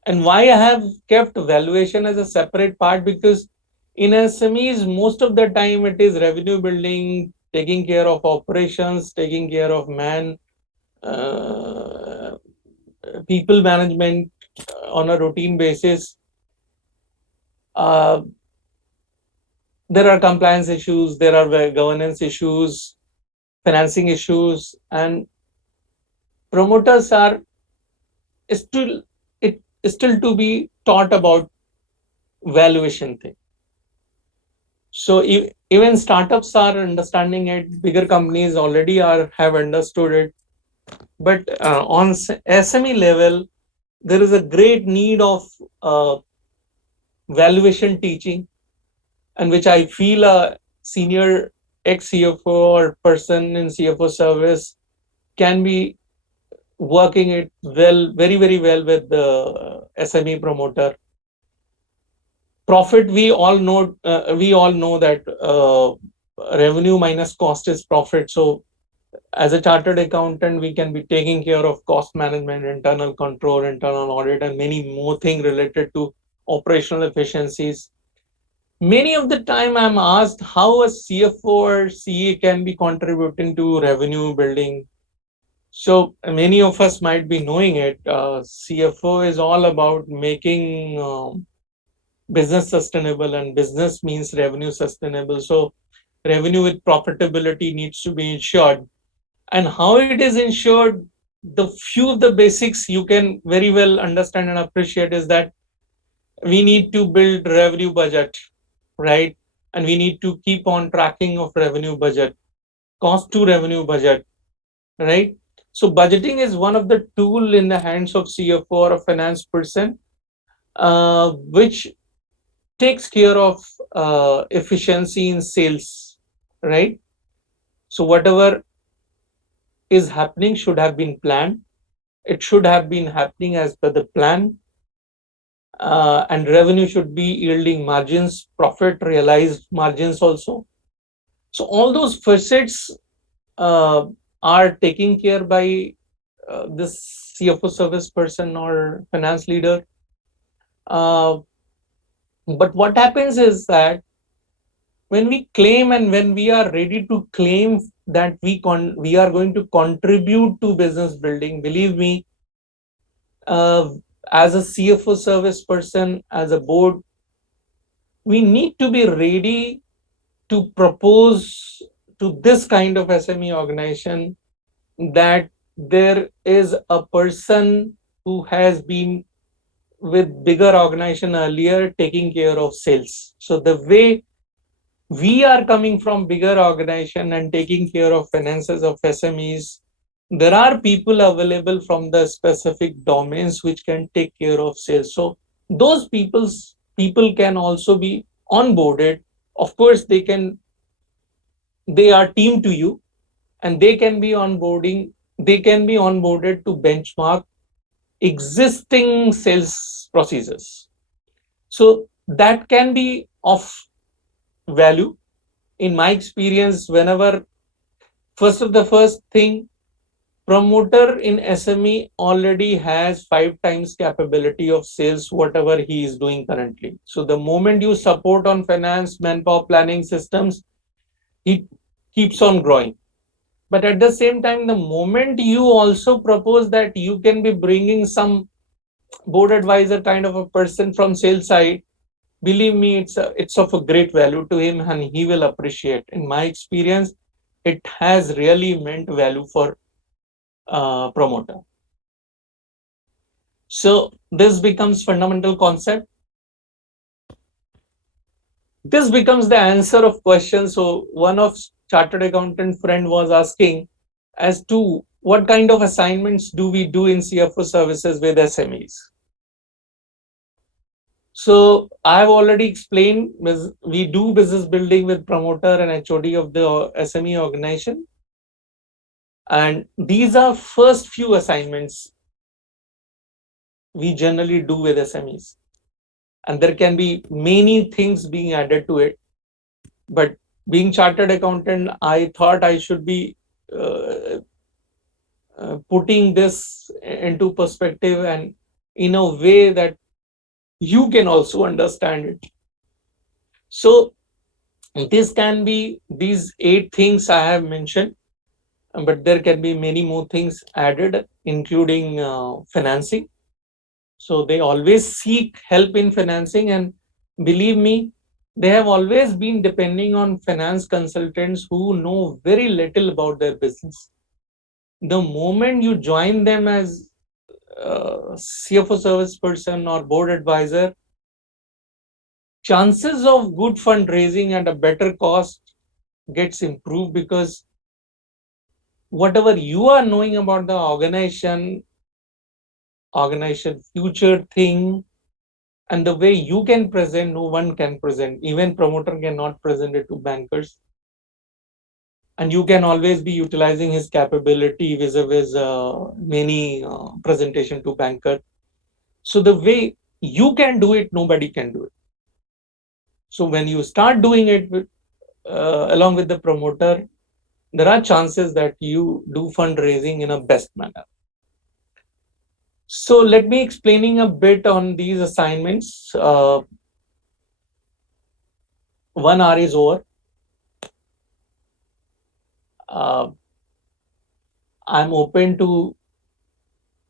And why I have kept valuation as a separate part, because in SMEs, most of the time it is revenue building, taking care of operations, taking care of people management on a routine basis. There are compliance issues, there are governance issues, financing issues, and promoters are still to be taught about valuation thing. So even startups are understanding it. Bigger companies already have understood it. But on SME level, there is a great need of valuation teaching, and which I feel a senior ex-CFO or person in CFO service can be working it well, very, very well with the SME promoter. Profit, we all know that revenue minus cost is profit. So as a chartered accountant, we can be taking care of cost management, internal control, internal audit, and many more things related to operational efficiencies. Many of the time I'm asked how a CFO or CA can be contributing to revenue building. So many of us might be knowing it. CFO is all about making business sustainable, and business means revenue sustainable. So revenue with profitability needs to be ensured. And how it is ensured, the few of the basics you can very well understand and appreciate is that we need to build revenue budget, right? And we need to keep on tracking of revenue budget, cost to revenue budget, right? So budgeting is one of the tool in the hands of CFO or a finance person, which takes care of efficiency in sales, right? So whatever is happening should have been planned. It should have been happening as per the plan. And revenue should be yielding margins, profit realized margins also. So all those facets are taken care by this CFO service person or finance leader. But what happens is that when we claim and when we are ready to claim that we are going to contribute to business building, believe me, as a CFO service person, as a board, we need to be ready to propose to this kind of SME organization that there is a person who has been with bigger organization earlier taking care of sales. So the way we are coming from bigger organization and taking care of finances of SMEs, there are people available from the specific domains which can take care of sales. So those people can also be onboarded. Of course, they are team to you, and they can be onboarded to benchmark existing sales procedures. So that can be of value. In my experience, whenever first thing, promoter in SME already has 5 times capability of sales, whatever he is doing currently. So the moment you support on finance, manpower planning systems, he keeps on growing. But at the same time, the moment you also propose that you can be bringing some board advisor kind of a person from sales side, believe me, it's of a great value to him and he will appreciate. In my experience, it has really meant value for promoter. So this becomes fundamental concept. This becomes the answer of questions. So one of chartered accountant friend was asking as to what kind of assignments do we do in CFO services with SMEs. So I've already explained, we do business building with promoter and HOD of the SME organization. And these are first few assignments we generally do with SMEs. And there can be many things being added to it. But being chartered accountant, I thought I should be putting this into perspective and in a way that you can also understand it. So this can be these 8 things I have mentioned, but there can be many more things added, including financing. So they always seek help in financing, and believe me, they have always been depending on finance consultants who know very little about their business. The moment you join them as CFO service person or board advisor, chances of good fundraising at a better cost gets improved, because whatever you are knowing about the organization future thing, and the way you can present, no one can present. Even promoter cannot present it to bankers. And you can always be utilizing his capability vis-a-vis many presentation to banker. So the way you can do it, nobody can do it. So when you start doing it with, along with the promoter, there are chances that you do fundraising in a best manner. So let me explaining a bit on these assignments. 1 hour is over. I'm open to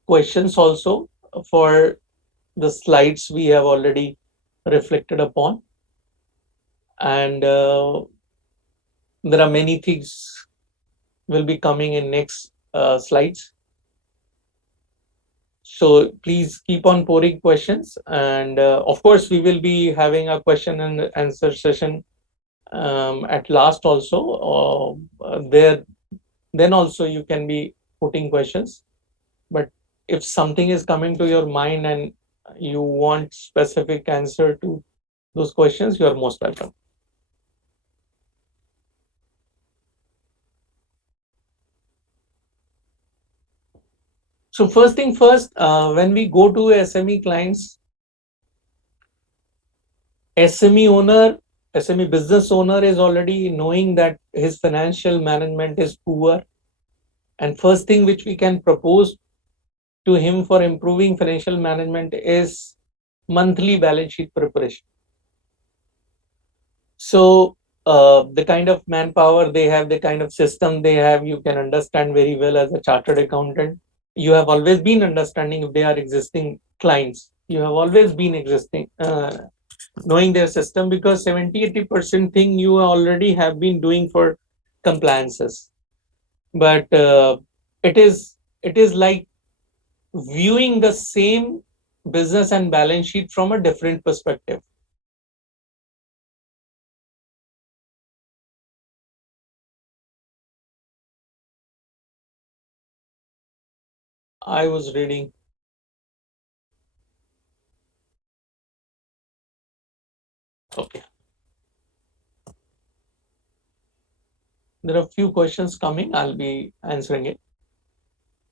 questions also for the slides we have already reflected upon. And there are many things will be coming in next slides. So please keep on pouring questions. And of course, we will be having a question and answer session at last also. Then also you can be putting questions. But if something is coming to your mind and you want specific answer to those questions, you are most welcome. So first thing first, when we go to SME clients, SME business owner is already knowing that his financial management is poor. And first thing which we can propose to him for improving financial management is monthly balance sheet preparation. So the kind of manpower they have, the kind of system they have, you can understand very well as a chartered accountant. You have always been understanding if they are existing clients. You have always been knowing their system, because 70-80% thing you already have been doing for compliances. But it is like viewing the same business and balance sheet from a different perspective. I was reading. Okay. There are a few questions coming. I'll be answering it.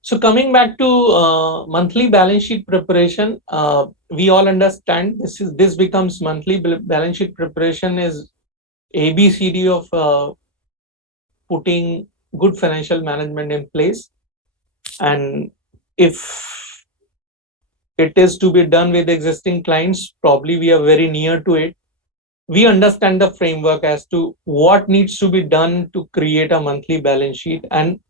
So coming back to monthly balance sheet preparation, we all understand this becomes monthly balance sheet preparation is ABCD of putting good financial management in place. And if it is to be done with existing clients, probably we are very near to it. We understand the framework as to what needs to be done to create a monthly balance sheet, and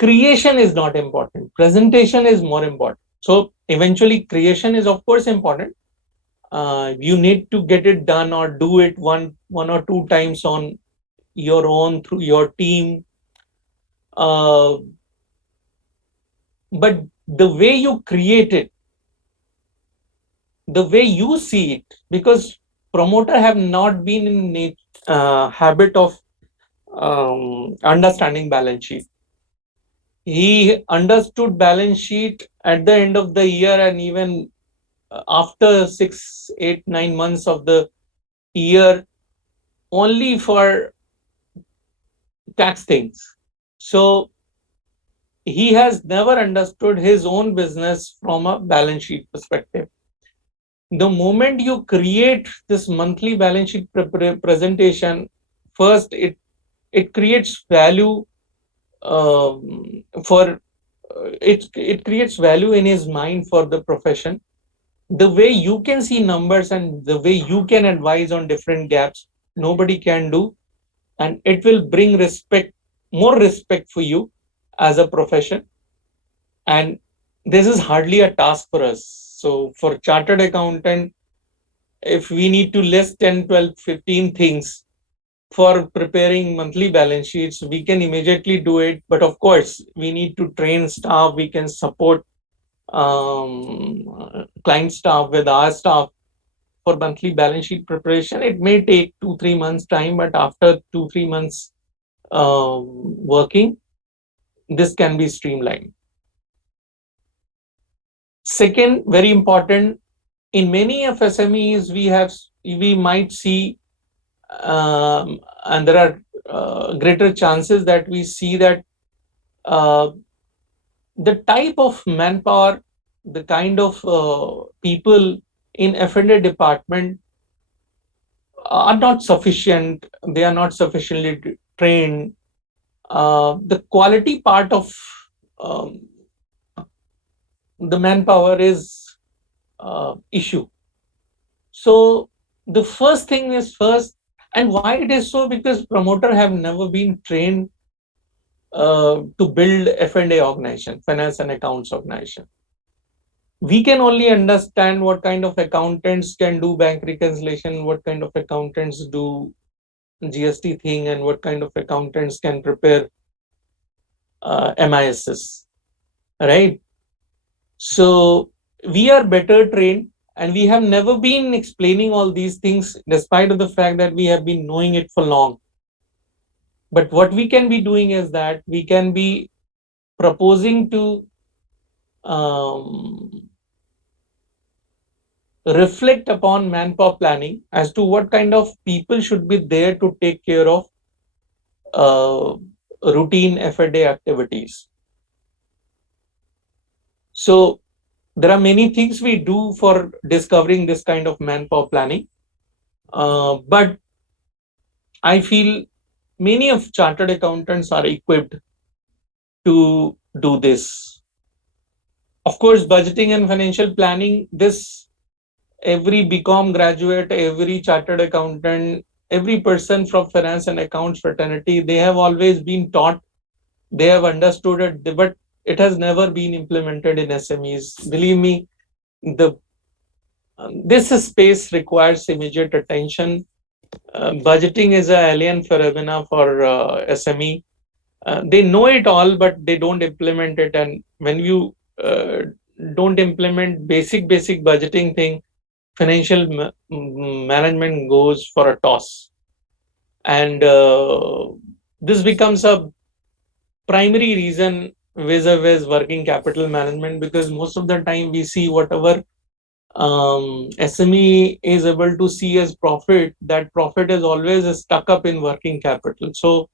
creation is not important. Presentation is more important. So eventually creation is of course important. You need to get it done or do it one or two times on your own through your team. But the way you create it, the way you see it, because promoter have not been in habit of understanding balance sheet. He understood balance sheet at the end of the year, and even after 6, 8, 9 months of the year, only for tax things. So he has never understood his own business from a balance sheet perspective. The moment you create this monthly balance sheet presentation, first it creates value for it creates value in his mind for the profession. The way you can see numbers and the way you can advise on different gaps, nobody can do, and it will bring more respect for you as a profession. And this is hardly a task for us. So for chartered accountant, if we need to list 10, 12, 15 things for preparing monthly balance sheets, we can immediately do it. But of course, we need to train staff. We can support client staff with our staff for monthly balance sheet preparation. It may take 2-3 months time, but after 2-3 months working, this can be streamlined. Second, very important, in many of SMEs, we might see, and there are greater chances that we see that the type of manpower, the kind of people in F&A department are not sufficient. They are not sufficiently trained. The quality part of the manpower is issue. So the first thing is first, and why it is so, because promoter have never been trained to build F&A organization, finance and accounts organization. We can only understand what kind of accountants can do bank reconciliation, what kind of accountants do GST thing, and what kind of accountants can prepare MISs, right? So we are better trained, and we have never been explaining all these things despite of the fact that we have been knowing it for long. But what we can be doing is that we can be proposing to reflect upon manpower planning as to what kind of people should be there to take care of routine F&A activities. So there are many things we do for discovering this kind of manpower planning, but I feel many of chartered accountants are equipped to do this. Of course, budgeting and financial planning, this every BCom graduate, every chartered accountant, every person from finance and accounts fraternity, they have always been taught, they have understood it, but it has never been implemented in SMEs. Believe me, this space requires immediate attention. Budgeting is an alien phenomena for SME. They know it all, but they don't implement it. And when you don't implement basic budgeting thing, financial management goes for a toss. And this becomes a primary reason vis-a-vis working capital management, because most of the time we see whatever SME is able to see as profit, that profit is always stuck up in working capital. So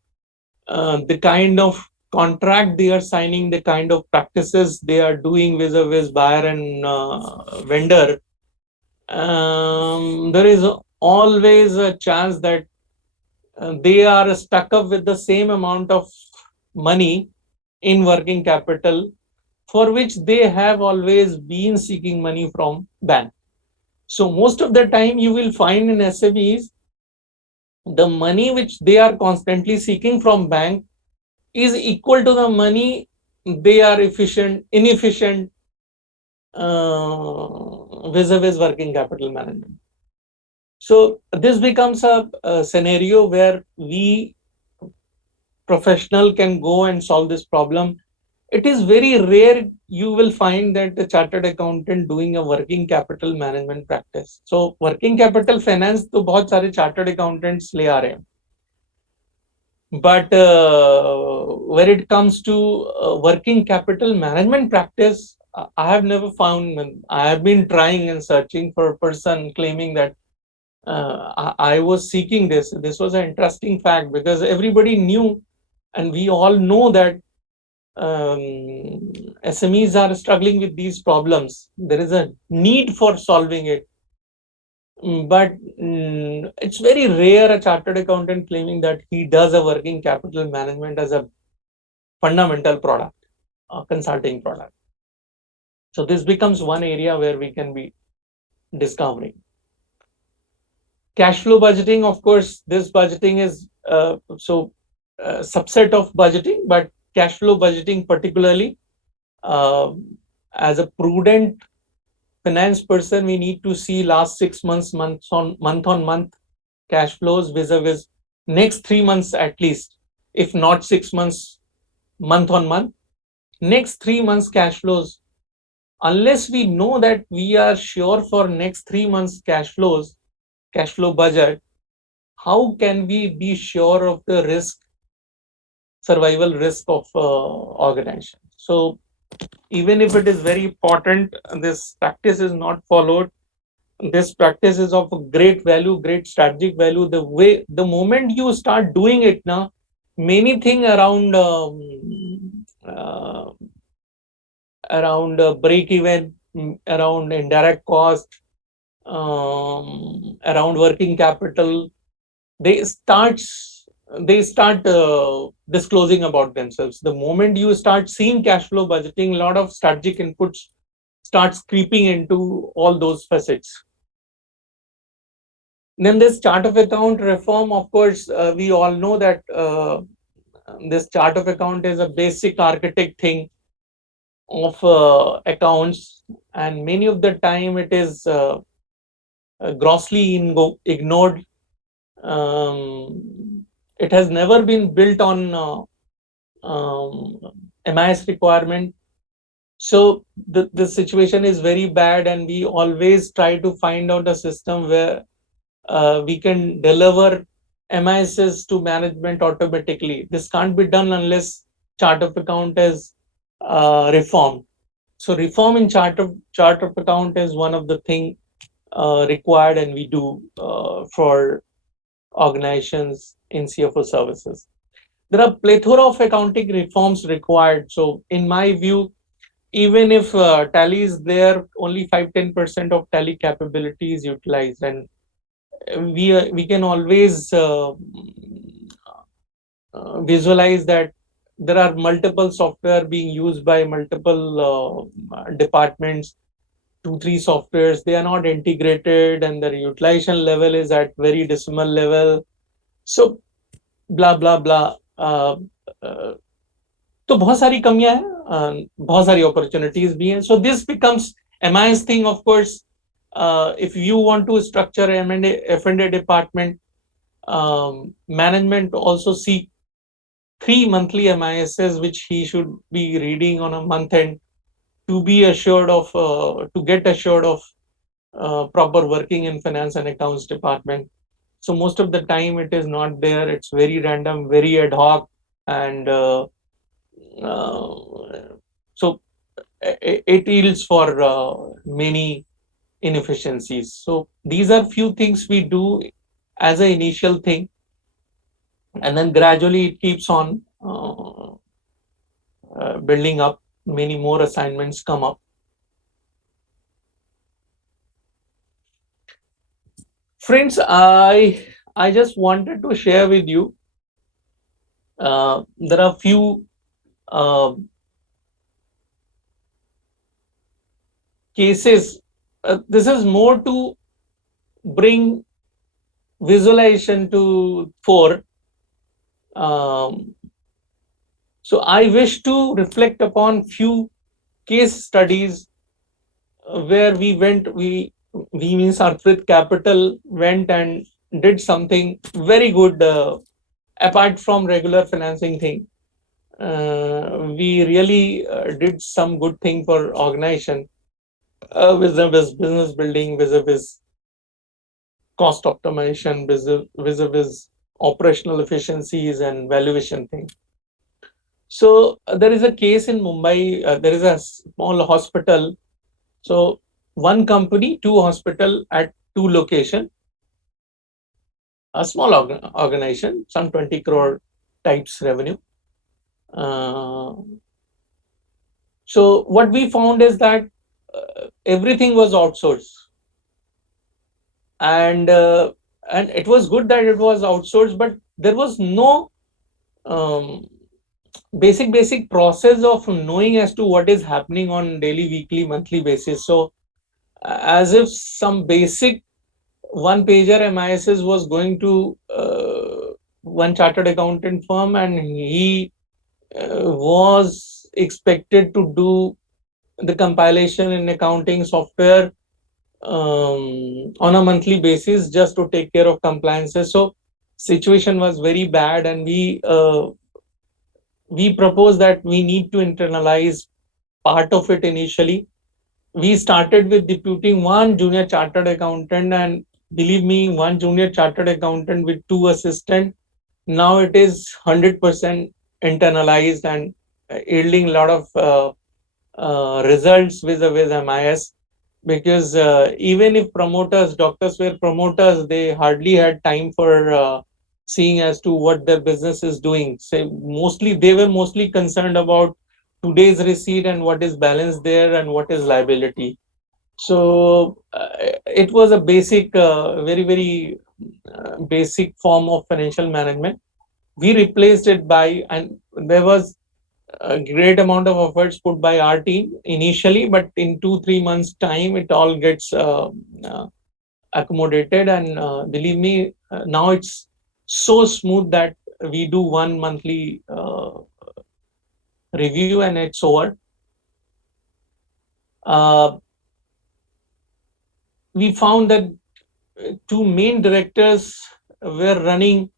the kind of contract they are signing, the kind of practices they are doing vis-a-vis buyer and vendor, there is always a chance that they are stuck up with the same amount of money in working capital for which they have always been seeking money from bank. So most of the time you will find in SMEs, the money which they are constantly seeking from bank is equal to the money they are inefficient vis-a-vis working capital management. So this becomes a scenario where we professional can go and solve this problem. It is very rare you will find that a chartered accountant doing a working capital management practice. So working capital finance तो बहुत सारे chartered accountants ले आ रहे हैं. But when it comes to working capital management practice, I have never found. I have been trying and searching for a person claiming that I was seeking this. This was an interesting fact because everybody knew, and we all know that SMEs are struggling with these problems. There is a need for solving it. But it's very rare a chartered accountant claiming that he does a working capital management as a fundamental product, a consulting product. So this becomes one area where we can be discovering. Cash flow budgeting, of course, this budgeting is subset of budgeting, but cash flow budgeting particularly, as a prudent finance person, we need to see last 6 months, month on month cash flows vis-a-vis next 3 months at least, if not 6 months, month on month, next 3 months cash flows. Unless we know that we are sure for next 3 months cash flows, cash flow budget, how can we be sure of the risk, survival risk of organization? So even if it is very important, this practice is not followed. This practice is of great value, great strategic value. The moment you start doing it now, many things around break even, around indirect cost, around working capital, they start disclosing about themselves. The moment you start seeing cash flow budgeting, a lot of strategic inputs starts creeping into all those facets. Then this chart of account reform, of course, we all know that this chart of account is a basic architect thing of accounts, and many of the time it is grossly ignored. It has never been built on MIS requirement. So the situation is very bad, and we always try to find out a system where we can deliver MISs to management automatically. This can't be done unless chart of account is reformed. So reform in chart of account is one of the thing required, and we do for organizations in CFO services. There are plethora of accounting reforms required. So in my view, even if Tally is there, only 5-10% of Tally capability is utilized, and we can always visualize that there are multiple software being used by multiple departments, 2-3 softwares. They are not integrated, and the utilization level is at very decimal level. So blah blah blah. तो बहुत सारी कमियां हैं, बहुत सारी opportunities भी हैं. So this becomes MIS thing, of course. If you want to structure F&A department, management also seek 3 monthly MISs which he should be reading on a month end to be assured of to get assured of proper working in finance and accounts department. So most of the time it is not there. It's very random, very ad hoc, and so it yields for many inefficiencies. So these are few things we do as an initial thing, and then gradually it keeps on building up. Many more assignments come up. Friends, I just wanted to share with you. There are few cases. This is more to bring visualization to fore. So I wish to reflect upon few case studies where we means Arthrit Capital went and did something very good apart from regular financing thing. We really did some good thing for organization vis-a-vis business building, vis-a-vis cost optimization, vis-a-vis operational efficiencies and valuation thing. So there is a case in Mumbai. There is a small hospital. So one company, two hospital at two location. A small organization, some 20 crore types revenue. So what we found is that everything was outsourced, and it was good that it was outsourced, but there was no um, basic process of knowing as to what is happening on daily, weekly, monthly basis. So as if some basic one pager MISs was going to one chartered accountant firm, and he was expected to do the compilation in accounting software on a monthly basis just to take care of compliances. So situation was very bad, and we proposed that we need to internalize part of it initially. We started with deputing one junior chartered accountant, and believe me, one junior chartered accountant with two assistants. Now it is 100% internalized and yielding a lot of results vis-a-vis MIS, because even if promoters, doctors were promoters, they hardly had time for seeing as to what their business is doing. So mostly they were mostly concerned about today's receipt and what is balance there and what is liability. So it was a basic, very basic form of financial management. We replaced it by, and there was a great amount of efforts put by our team initially, but in 2-3 months time it all gets accommodated, and believe me, now it's so smooth that we do one monthly review and it's over. We found that two main directors were running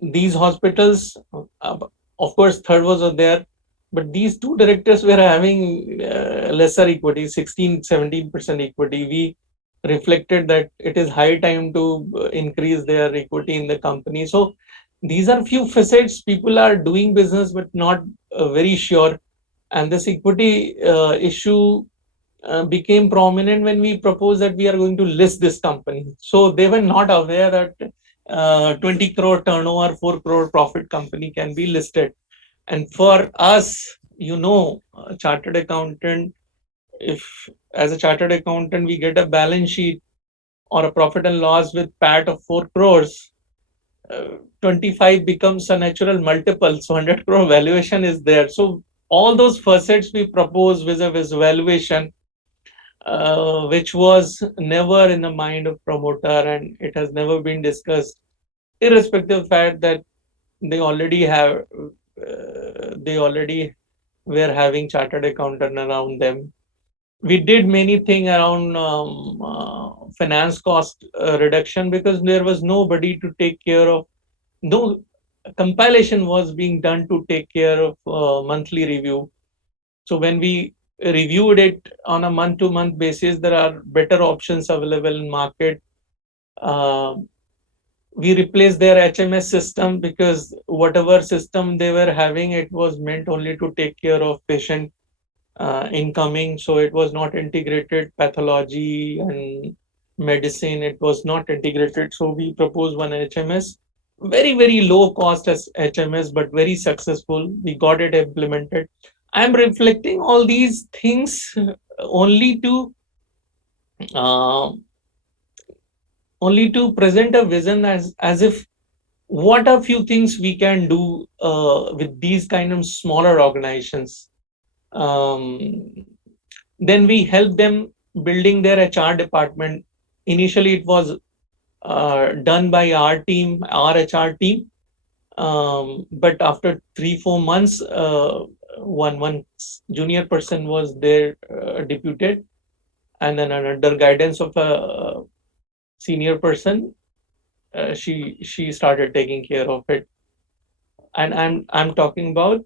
these hospitals. Of course, third was there, but these two directors were having lesser equity, 16-17% equity. We reflected that it is high time to increase their equity in the company. So these are few facets. People are doing business but not very sure, and this equity issue became prominent when we proposed that we are going to list this company. So they were not aware that 20 crore turnover, 4 crore profit company can be listed. And for us, chartered accountant, if as a chartered accountant we get a balance sheet or a profit and loss with PAT of 4 crores, 25 becomes a natural multiple. So 100 crore valuation is there. So all those facets we propose vis-a-vis valuation, which was never in the mind of promoter, and it has never been discussed, irrespective of the fact that they already have, they already were having chartered accountant around them. We did many things around finance cost reduction, because there was nobody to take care of. No compilation was being done to take care of monthly review. So when we reviewed it on a month-to-month basis, there are better options available in market. We replaced their HMS system, because whatever system they were having, it was meant only to take care of patient incoming. So it was not integrated pathology and medicine. It was not integrated. So we proposed one HMS. very, very low cost as HMS, but very successful. We got it implemented. I'm reflecting all these things only to uh, present a vision as if what are few things we can do with these kind of smaller organizations. Um, then we help them building their HR department. Initially, it was done by our team, our HR team. But after 3-4 months, one junior person was there deputed, and then under guidance of a senior person, she started taking care of it. And I'm talking about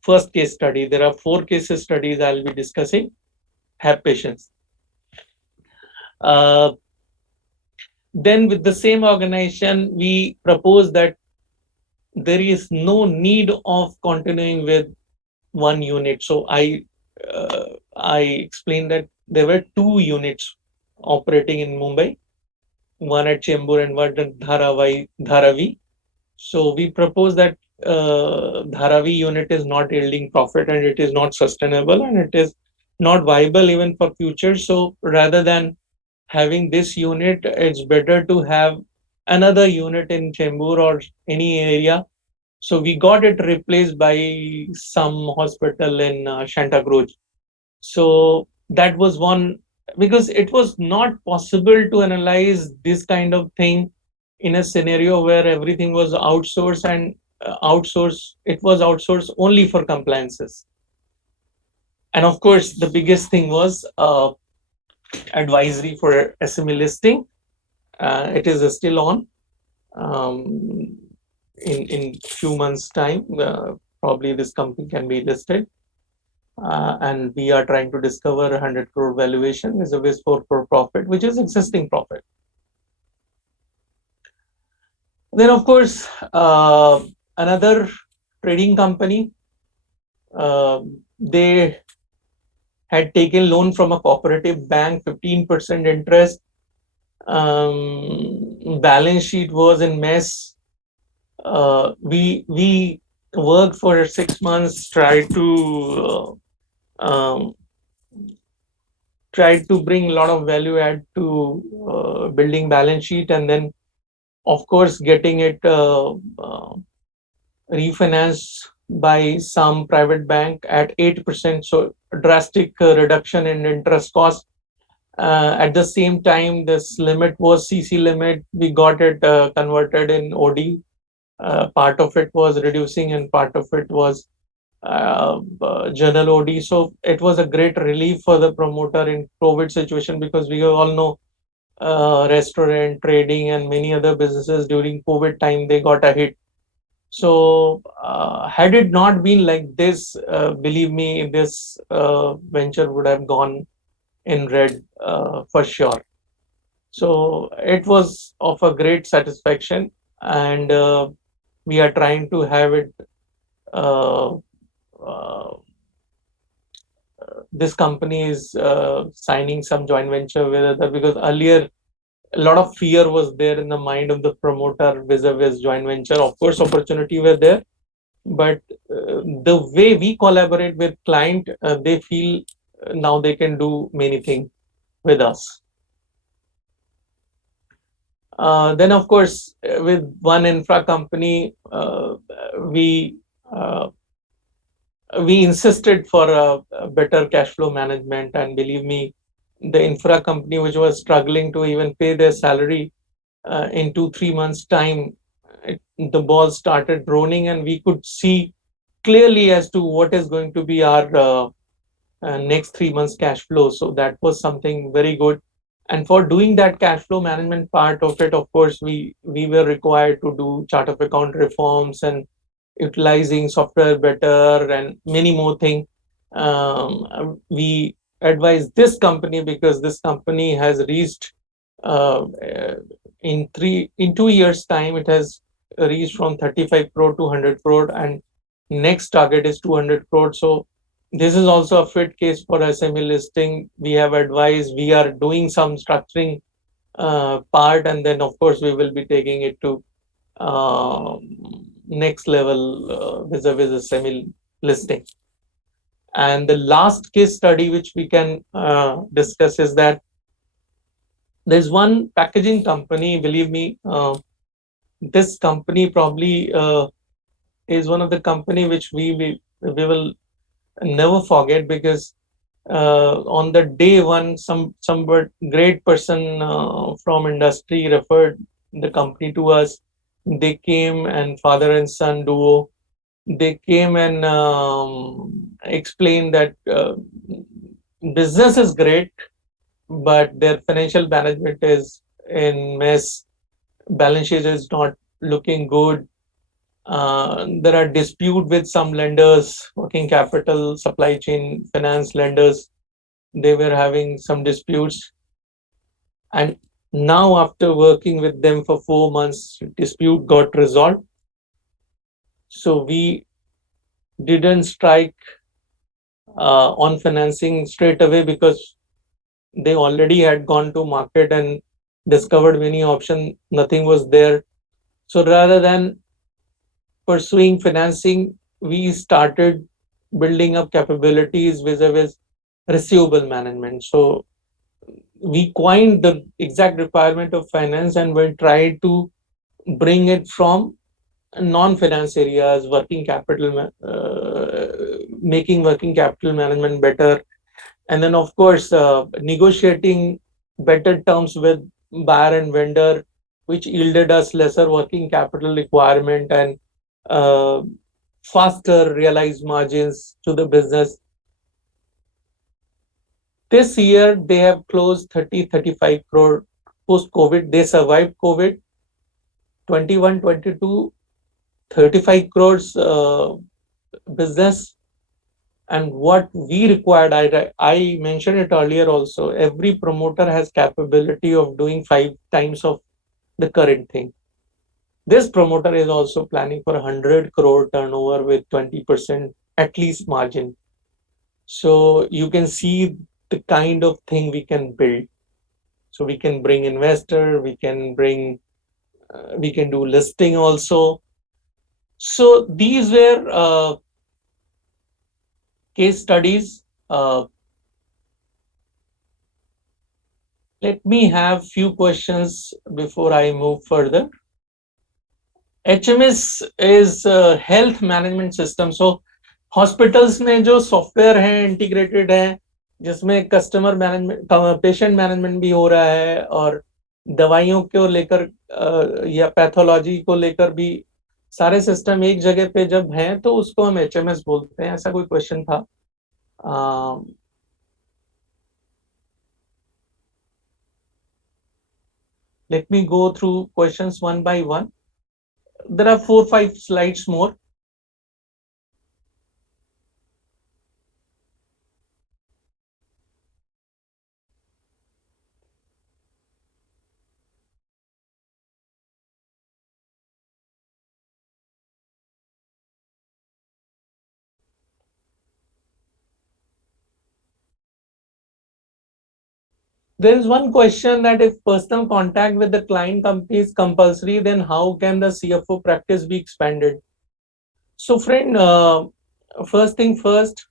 first case study. There are 4 case studies I'll be discussing. Have patience. Then with the same organization, we propose that there is no need of continuing with one unit. So I explained that there were 2 units operating in Mumbai, one at Chembur and one at Dharavi. So we propose that Dharavi unit is not yielding profit and it is not sustainable and it is not viable even for future. So rather than having this unit, it's better to have another unit in Chembur or any area. So we got it replaced by some hospital in Shantagroj. So that was one, because it was not possible to analyze this kind of thing in a scenario where everything was outsourced and it was outsourced only for compliances. And of course, the biggest thing was advisory for SME listing. It is still on. In few months' time, probably this company can be listed. And we are trying to discover 100 crore valuation is a ways 4 crore profit, which is existing profit. Then, of course, another trading company, they had taken loan from a cooperative bank, 15% interest. Balance sheet was in mess. We worked for 6 months, tried to bring a lot of value add to building balance sheet, and then of course getting it refinanced by some private bank at 8%. So drastic reduction in interest cost. At the same time, this limit was CC limit. We got it converted in OD. Part of it was reducing and part of it was general OD. So it was a great relief for the promoter in COVID situation, because we all know restaurant, trading and many other businesses during COVID time, they got a hit. So had it not been like this, believe me, this venture would have gone in red for sure. So it was of a great satisfaction, and we are trying to have it this company is signing some joint venture with other, because earlier a lot of fear was there in the mind of the promoter vis-a-vis joint venture. Of course, opportunity were there, but the way we collaborate with client, they feel now they can do many things with us. Then, of course, with one infra company, we insisted for a better cash flow management, and believe me, the infra company, which was struggling to even pay their salary, in 2-3 months time, the ball started rolling, and we could see clearly as to what is going to be our next 3 months cash flow. So that was something very good. And for doing that cash flow management part of it, of course, we were required to do chart of account reforms and utilizing software better and many more things. We advise this company because this company has reached in 2 years time, it has reached from 35 crore to 100 crore, and next target is 200 crore. So this is also a fit case for SME listing. We have advised, we are doing some structuring part, and then of course we will be taking it to next level vis-a-vis a semi listing. And the last case study which we can discuss is that there's one packaging company, believe me, this company probably is one of the company which we will never forget, because on the day one, some great person from industry referred the company to us. They came, and father and son duo, they came and explained that business is great, but their financial management is in mess. Balance sheet is not looking good. There are dispute with some lenders, working capital, supply chain, finance lenders. They were having some disputes, and now after working with them for 4 months, dispute got resolved. So we didn't strike on financing straight away, because they already had gone to market and discovered many options. Nothing was there. So rather than pursuing financing, we started building up capabilities vis-a-vis receivable management. So we coined the exact requirement of finance and we tried to bring it from non-finance areas, working capital, making working capital management better, and then of course negotiating better terms with buyer and vendor, which yielded us lesser working capital requirement and uh, faster realized margins to the business. This year they have closed 30-35 crore post COVID. They survived COVID. 21, 22, 35 crores business. And what we required, I mentioned it earlier also, every promoter has capability of doing 5 times of the current thing. This promoter is also planning for 100 crore turnover with 20% at least margin. So you can see the kind of thing we can build. So we can bring investor, we can do listing also. So these were case studies. Let me have few questions before I move further. HMS is health management system. So hospitals में जो software है integrated है, जिसमें customer management, patient management भी हो रहा है, और दवाइयों को लेकर या पैथोलॉजी को लेकर भी सारे सिस्टम एक जगह पे जब हैं तो उसको हम HMS बोलते हैं. ऐसा कोई क्वेश्चन था? Let me go through questions one by one. There are 4-5 slides more. There is one question that if personal contact with the client company is compulsory, then how can the CFO practice be expanded? So friend, first thing first,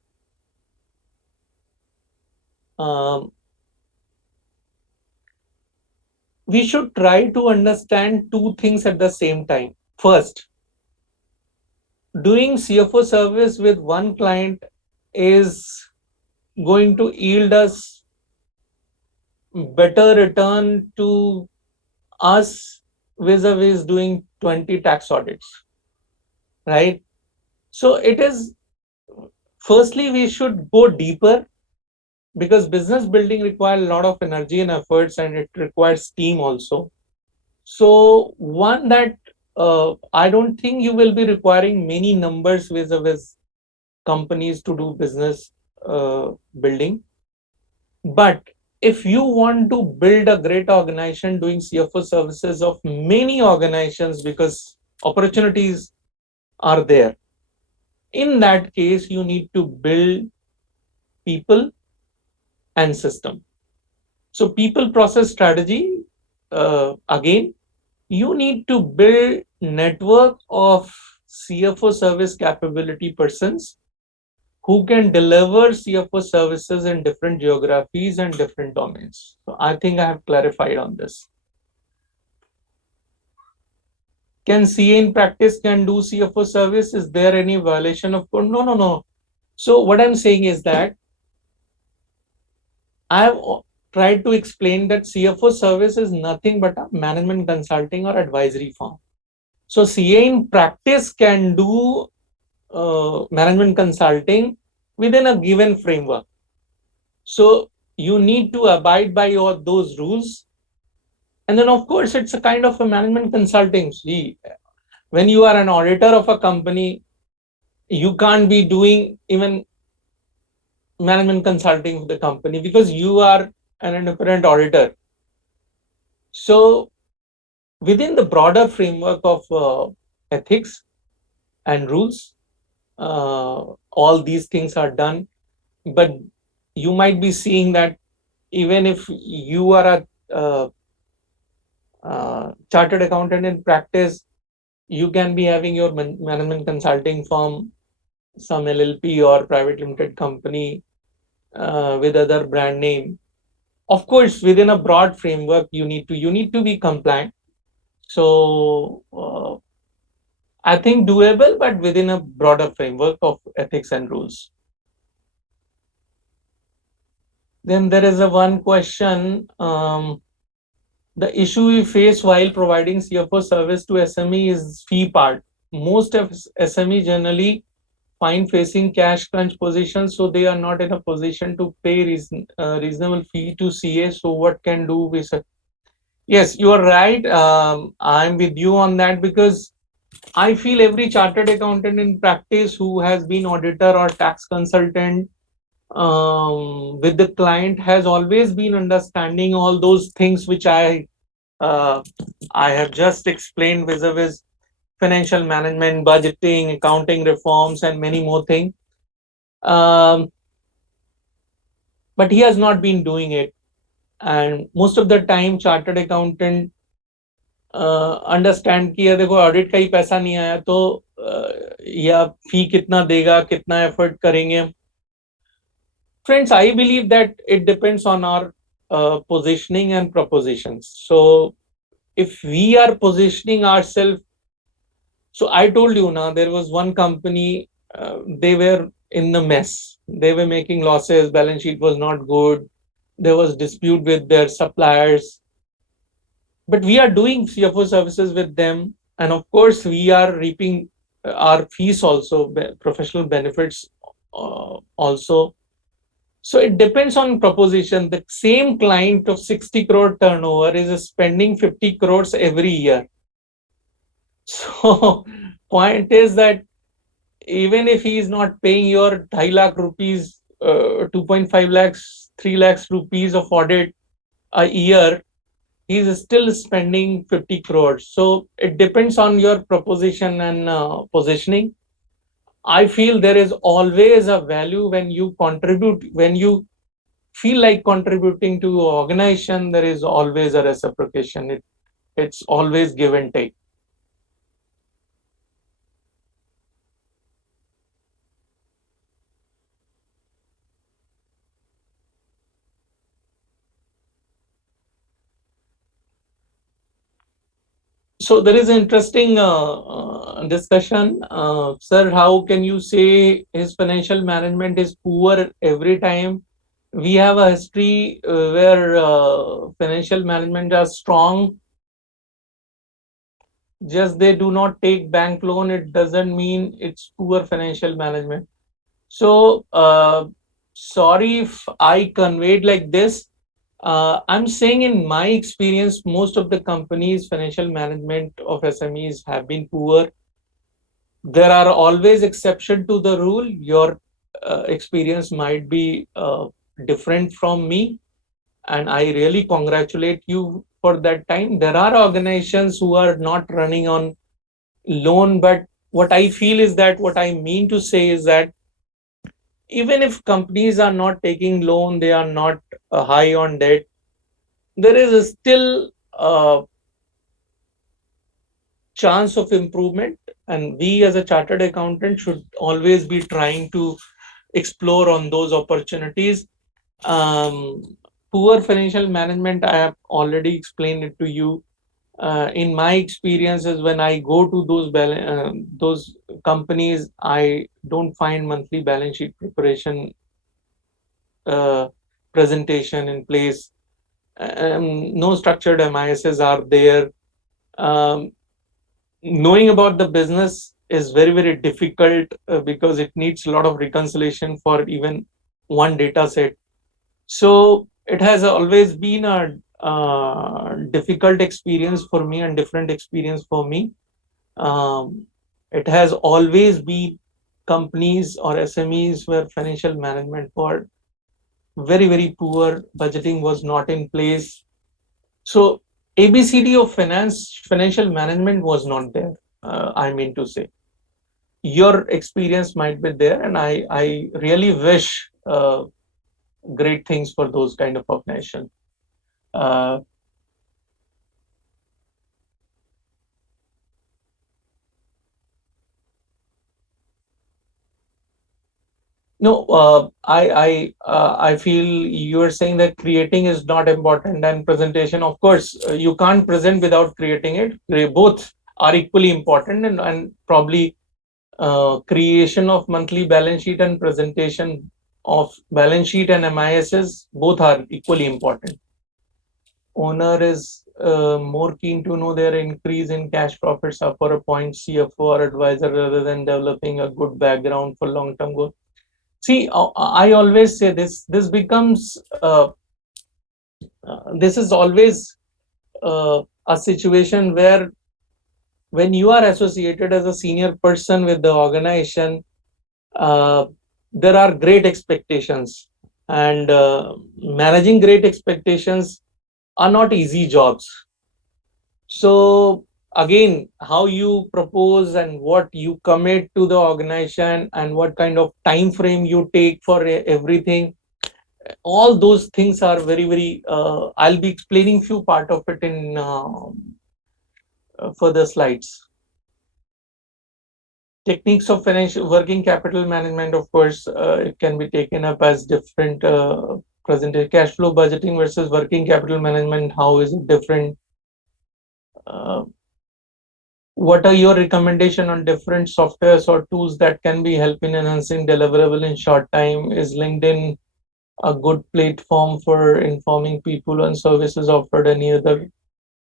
we should try to understand two things at the same time. First, doing CFO service with one client is going to yield us better return to us vis-a-vis doing 20 tax audits, right? So it is, firstly, we should go deeper, because business building requires a lot of energy and efforts, and it requires team also. So one that I don't think you will be requiring many numbers vis-a-vis companies to do business building. But if you want to build a great organization doing CFO services of many organizations, because opportunities are there, in that case, you need to build people and system. So people process strategy, again, you need to build network of CFO service capability persons who can deliver CFO services in different geographies and different domains. So I think I have clarified on this. Can CA in practice can do CFO service? Is there any violation of code? No, no, no. So what I'm saying is that I have tried to explain that CFO service is nothing but a management consulting or advisory firm. So CA in practice can do management consulting within a given framework. So you need to abide by those rules. And then of course, it's a kind of a management consulting. See, when you are an auditor of a company, you can't be doing even management consulting for the company because you are an independent auditor. So within the broader framework of ethics and rules, all these things are done. But you might be seeing that even if you are a chartered accountant in practice, you can be having your management consulting firm, some LLP or private limited company with other brand name. Of course, within a broad framework, you need to be compliant. So I think doable, but within a broader framework of ethics and rules. Then there is a one question. The issue we face while providing CFO service to SME is fee part. Most of SME generally find facing cash crunch positions, so they are not in a position to pay reasonable fee to CA. So what can do we say? Yes, you are right. I'm with you on that because I feel every chartered accountant in practice who has been auditor or tax consultant with the client has always been understanding all those things which uh, I have just explained vis-a-vis financial management, budgeting, accounting reforms, and many more things. But he has not been doing it. And most of the time, chartered accountant understand किया देखो audit का ही पैसा नहीं आया तो या फी कितना देगा कितना एफर्ट करेंगे friends I believe that it depends on our positioning and propositions. So if we are positioning ourselves, so I told you now there was one company, they were in the mess, they were making losses, balance sheet was not good, there was dispute with their suppliers, but we are doing CFO services with them, and of course we are reaping our fees also, professional benefits also. So it depends on proposition. The same client of 60 crore turnover is spending 50 crores every year. So point is that even if he is not paying your 2 lakh rupees, 2.5 lakhs, 3 lakhs rupees of audit a year, he's still spending 50 crores. So it depends on your proposition and positioning. I feel there is always a value when you contribute, when you feel like contributing to organization, there is always a reciprocation. It's always give and take. So there is an interesting discussion. Sir, how can you say his financial management is poor every time? We have a history where financial management are strong. Just they do not take bank loan, it doesn't mean it's poor financial management. So sorry if I conveyed like this. I'm saying in my experience, most of the companies' financial management of SMEs have been poor. There are always exceptions to the rule. Your experience might be different from me, and I really congratulate you for that time. There are organizations who are not running on loan, but what I feel is that what I mean to say is that even if companies are not taking loan, they are not high on debt, there is still chance of improvement, and we as a chartered accountant should always be trying to explore on those opportunities. um, Poor financial management, I have already explained it to you. In my experiences, when I go to those companies, I don't find monthly balance sheet preparation uh, presentation in place. No structured MISs are there. Um, Knowing about the business is very difficult because it needs a lot of reconciliation for even one data set. So it has always been a difficult experience for me and different experience for me. Um, it has always been companies or SMEs where financial management were very poor, budgeting was not in place. So ABCD of financial management was not there. I mean to say, your experience might be there, and I really wish great things for those kind of organization. Uh, No, I feel you are saying that creating is not important and presentation. Of course, you can't present without creating it. They both are equally important, and probably creation of monthly balance sheet and presentation of balance sheet and MISs both are equally important. Owner is more keen to know their increase in cash profits up or appoint CFO or advisor rather than developing a good background for long-term goals. See, I always say this. This is always a situation where when you are associated as a senior person with the organization, uh, there are great expectations, and managing great expectations are not easy jobs. So again, how you propose and what you commit to the organization and what kind of time frame you take for everything, all those things are very I'll be explaining few part of it in further slides. Techniques of financial working capital management, of course, it can be taken up as different presented cash flow budgeting versus working capital management. How is it different? uh, what are your recommendation on different softwares or tools that can be help in enhancing deliverable in short time? Is LinkedIn a good platform for informing people on services offered? Any other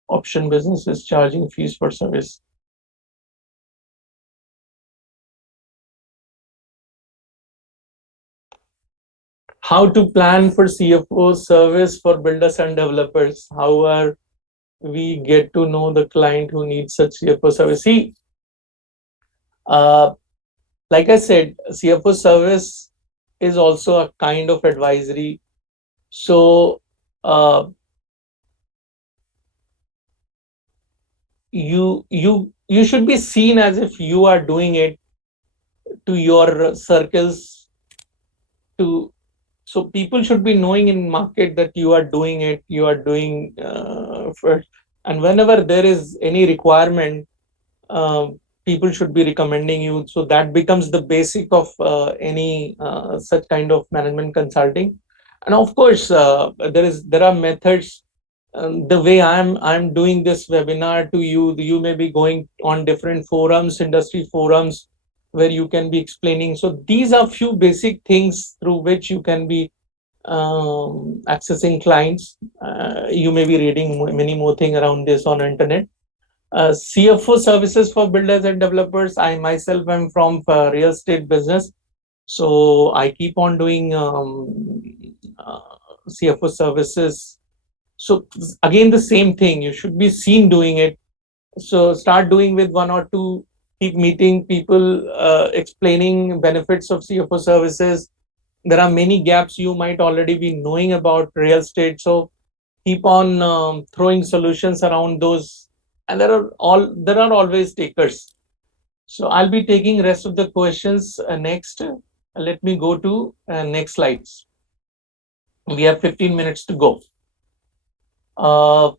option businesses charging fees for service? How to plan for CFO service for builders and developers? How are we get to know the client who needs such CFO service? See, uh, like I said, CFO service is also a kind of advisory. So uh, you should be seen as if you are doing it to your circles, to so people should be knowing in market that you are doing it, you are doing first, and whenever there is any requirement, uh, people should be recommending you. So that becomes the basic of any such kind of management consulting. And of course, there are methods. The way I'm doing this webinar to you, you may be going on different forums, industry forums, where you can be explaining. So these are few basic things through which you can be accessing clients. You may be reading many more things around this on internet. CFO services for builders and developers. I myself am from real estate business, so I keep on doing uh, CFO services. So again, the same thing. You should be seen doing it. So start doing with one or two. Keep meeting people, explaining benefits of CFO services. There are many gaps you might already be knowing about real estate. So keep on throwing solutions around those, and there are always takers. So I'll be taking rest of the questions next. Let me go to next slides. We have 15 minutes to go. uh,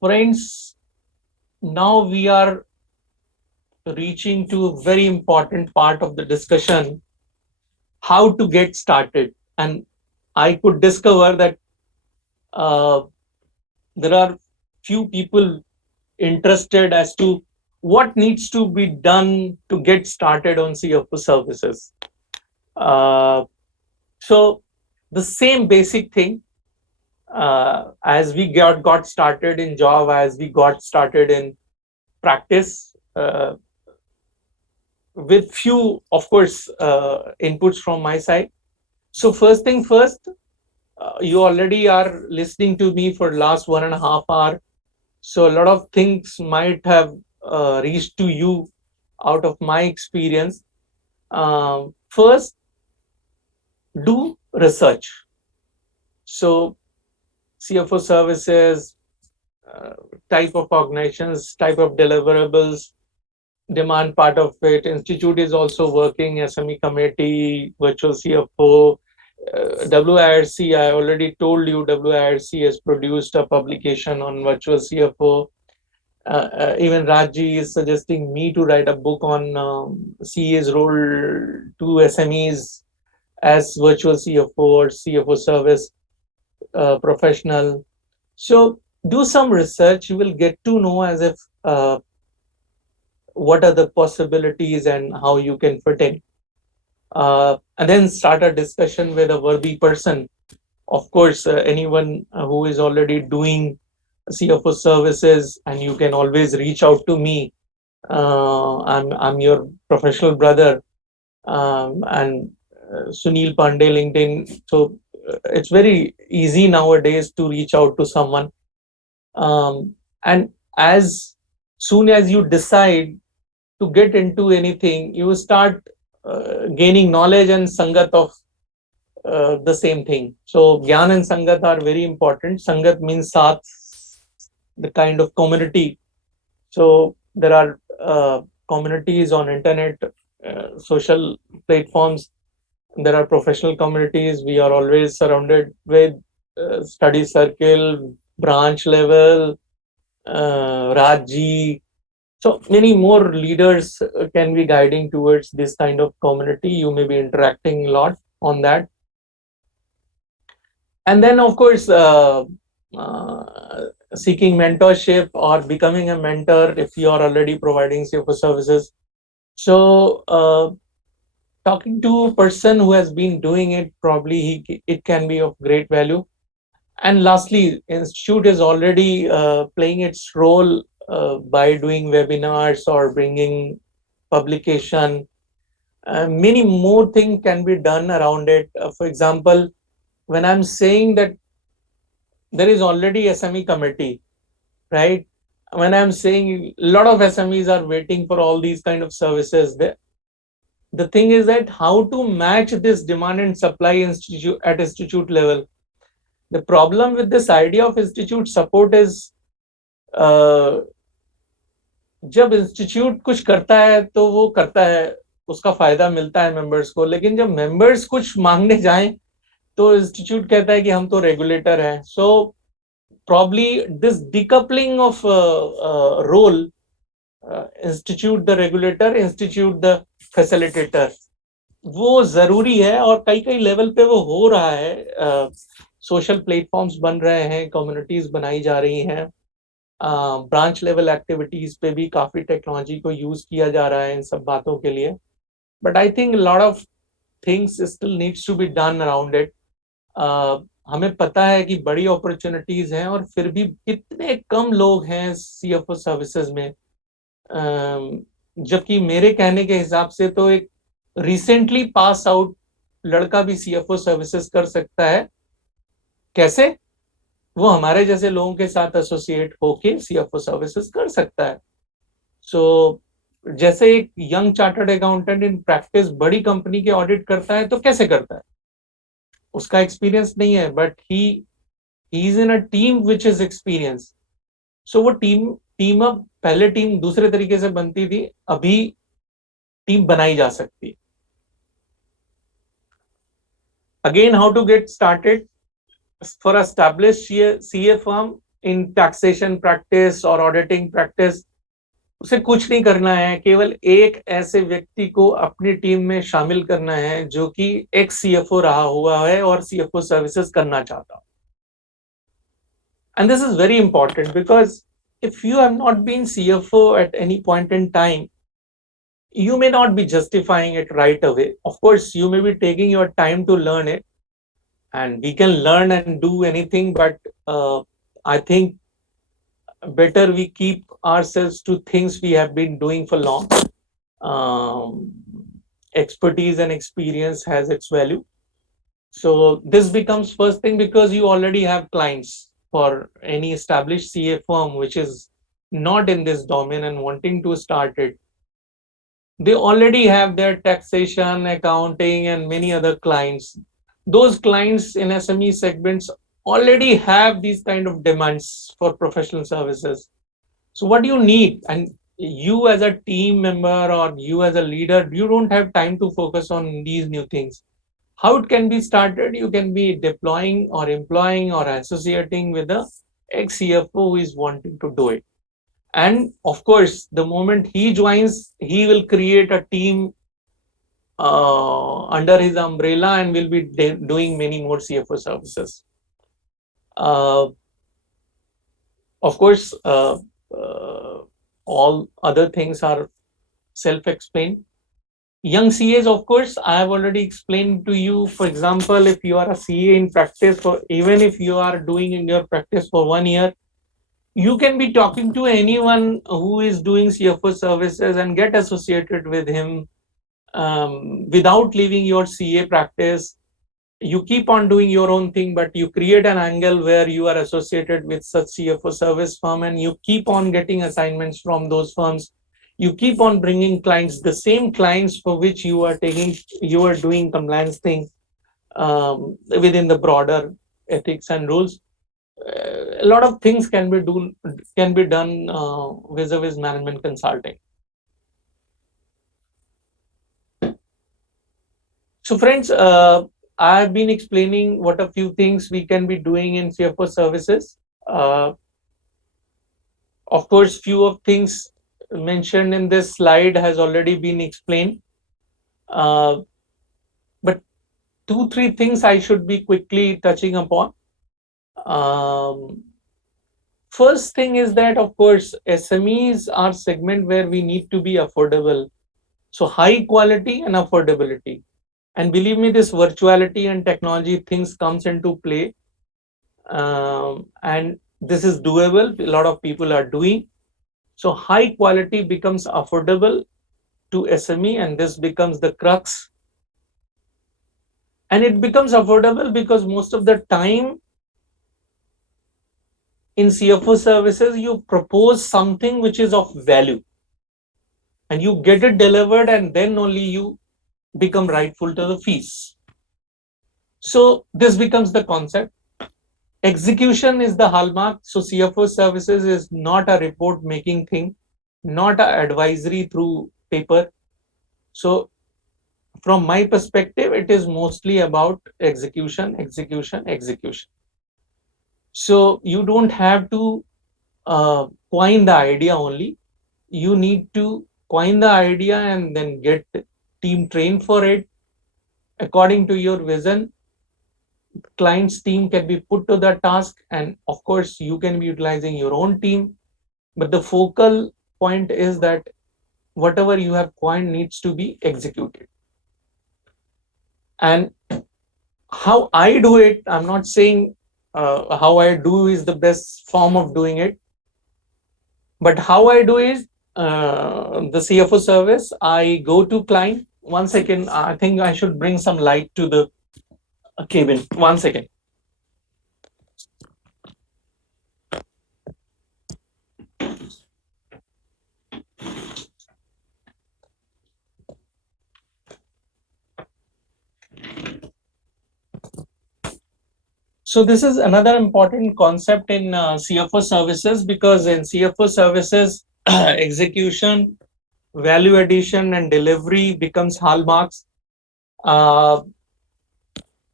Friends, now we are reaching to a very important part of the discussion, how to get started. And I could discover that uh, there are few people interested as to what needs to be done to get started on CFO services. Uh, so the same basic thing, as we got started in job, as we got started in practice, with few, of course, inputs from my side. So first thing first, you already are listening to me for last 1.5 hours. So a lot of things might have reached to you out of my experience. First, do research. So CFO services, uh, type of organizations, type of deliverables, demand part of it. Institute is also working, SME committee, virtual CFO, WIRC. I already told you WIRC has produced a publication on virtual CFO. Even Rajji is suggesting me to write a book on CA's role to SMEs as virtual CFO or CFO service professional. So do some research. You will get to know as if what are the possibilities and how you can fit in. And then start a discussion with a worthy person. Of course, anyone who is already doing CFO services, and you can always reach out to me. I'm your professional brother, and Sunil Pandey LinkedIn. So it's very easy nowadays to reach out to someone. And as soon as you decide to get into anything, you start gaining knowledge and sangat of the same thing. So Gyan and Sangat are very important. Sangat means Saath, the kind of community. So there are communities on internet, social platforms. There are professional communities. We are always surrounded with study circle, branch level, Raji. So many more leaders can be guiding towards this kind of community. You may be interacting a lot on that. And then, of course, seeking mentorship or becoming a mentor if you are already providing CFO services. So, talking to a person who has been doing it, probably it can be of great value. And lastly, institute is already playing its role by doing webinars or bringing publication. Many more things can be done around it. For example, when I'm saying that there is already SME committee, right? When I'm saying a lot of SMEs are waiting for all these kind of services, the thing is that how to match this demand and supply institute at institute level. The problem with this idea of institute support is, जब institute कुछ करता है तो वो करता है, उसका फायदा मिलता है मेंबर्स को, लेकिन जब मेंबर्स कुछ मांगने जाएं तो इंस्टीट्यूट कहता है कि हम तो रेगुलेटर हैं. सो probably this decoupling of role, institute the regulator, institute the facilitator, वो जरूरी है. और कई कई लेवल पे वो हो रहा है. सोशल प्लेटफॉर्म्स बन रहे हैं, कम्युनिटीज बनाई जा रही हैं, ब्रांच लेवल एक्टिविटीज पे भी काफी टेक्नोलॉजी को यूज किया जा रहा है इन सब बातों के लिए. But I think lot of things still needs to be done around it. हमें पता है कि बड़ी अपॉर्चुनिटीज हैं और फिर भी कितने कम लोग हैं सीएफओ सर्विसेज में. जबकि मेरे कहने के हिसाब से तो एक रिसेंटली पास आउट लड़का भी सीएफओ सर्विसेज कर सकता है. कैसे? वो हमारे जैसे लोगों के साथ एसोसिएट होके सीएफओ सर्विसेज कर सकता है. सो जैसे एक young chartered accountant in practice बड़ी कंपनी के ऑडिट करता है तो कैसे करता है? उसका एक्सपीरियंस नहीं है, but he is in a team which is experience. So वो टीम अब पहले टीम दूसरे तरीके से बनती थी, अभी टीम बनाई जा सकती है. Again, how to get started? For established CA firm, in taxation practice or auditing practice, उसे कुछ नहीं करना है, केवल एक ऐसे व्यक्ति को अपनी टीम में शामिल करना है जो कि एक्स सीएफओ रहा हुआ है और सीएफओ सर्विसेज करना चाहता हो. And this is very important because if you have not been CFO at any point in time, you may not be justifying it right away. Of course, you may be taking your time to learn it, and we can learn and do anything, but I think better we keep ourselves to things we have been doing for long. Expertise and experience has its value. So this becomes first thing because you already have clients. For any established CA firm which is not in this domain and wanting to start it, they already have their taxation, accounting, and many other clients. Those clients in SME segments already have these kind of demands for professional services. So what do you need? And you as a team member or you as a leader, you don't have time to focus on these new things. How it can be started? You can be deploying or employing or associating with a ex-CFO who is wanting to do it. And of course, the moment he joins, he will create a team under his umbrella and will be doing many more CFO services. Of course, all other things are self-explained. Young CAs, of course, I have already explained to you. For example, if you are a CA in practice, or even if you are doing in your practice for 1 year, you can be talking to anyone who is doing CFO services and get associated with him without leaving your CA practice. You keep on doing your own thing, but you create an angle where you are associated with such CFO service firm and you keep on getting assignments from those firms. You keep on bringing clients, the same clients for which you are doing compliance thing within the broader ethics and rules. A lot of things can be done vis-a-vis management consulting. So friends, I have been explaining what a few things we can be doing in CFO services. Of course, few of things mentioned in this slide has already been explained. But 2-3 things I should be quickly touching upon. First thing is that, of course, SMEs are segment where we need to be affordable. So high quality and affordability. And believe me, this virtuality and technology things comes into play. And this is doable. A lot of people are doing. So high quality becomes affordable to SME, and this becomes the crux. And it becomes affordable because most of the time in CFO services, you propose something which is of value and you get it delivered, and then only you become rightful to the fees. So this becomes the concept. Execution is the hallmark. So CFO services is not a report making thing, not an advisory through paper. So from my perspective, it is mostly about execution. So you don't have to coin the idea only. You need to coin the idea and then get team trained for it according to your vision. Client's team can be put to the task, and of course you can be utilizing your own team, but the focal point is that whatever you have coined needs to be executed. And how I do it, I'm not saying how I do is the best form of doing it, but how I do is the CFO service, I go to client. 1 second, I think I should bring some light to the cabin. 1 second. So this is another important concept in CFO services, because in CFO services, execution, value addition, and delivery becomes hallmarks.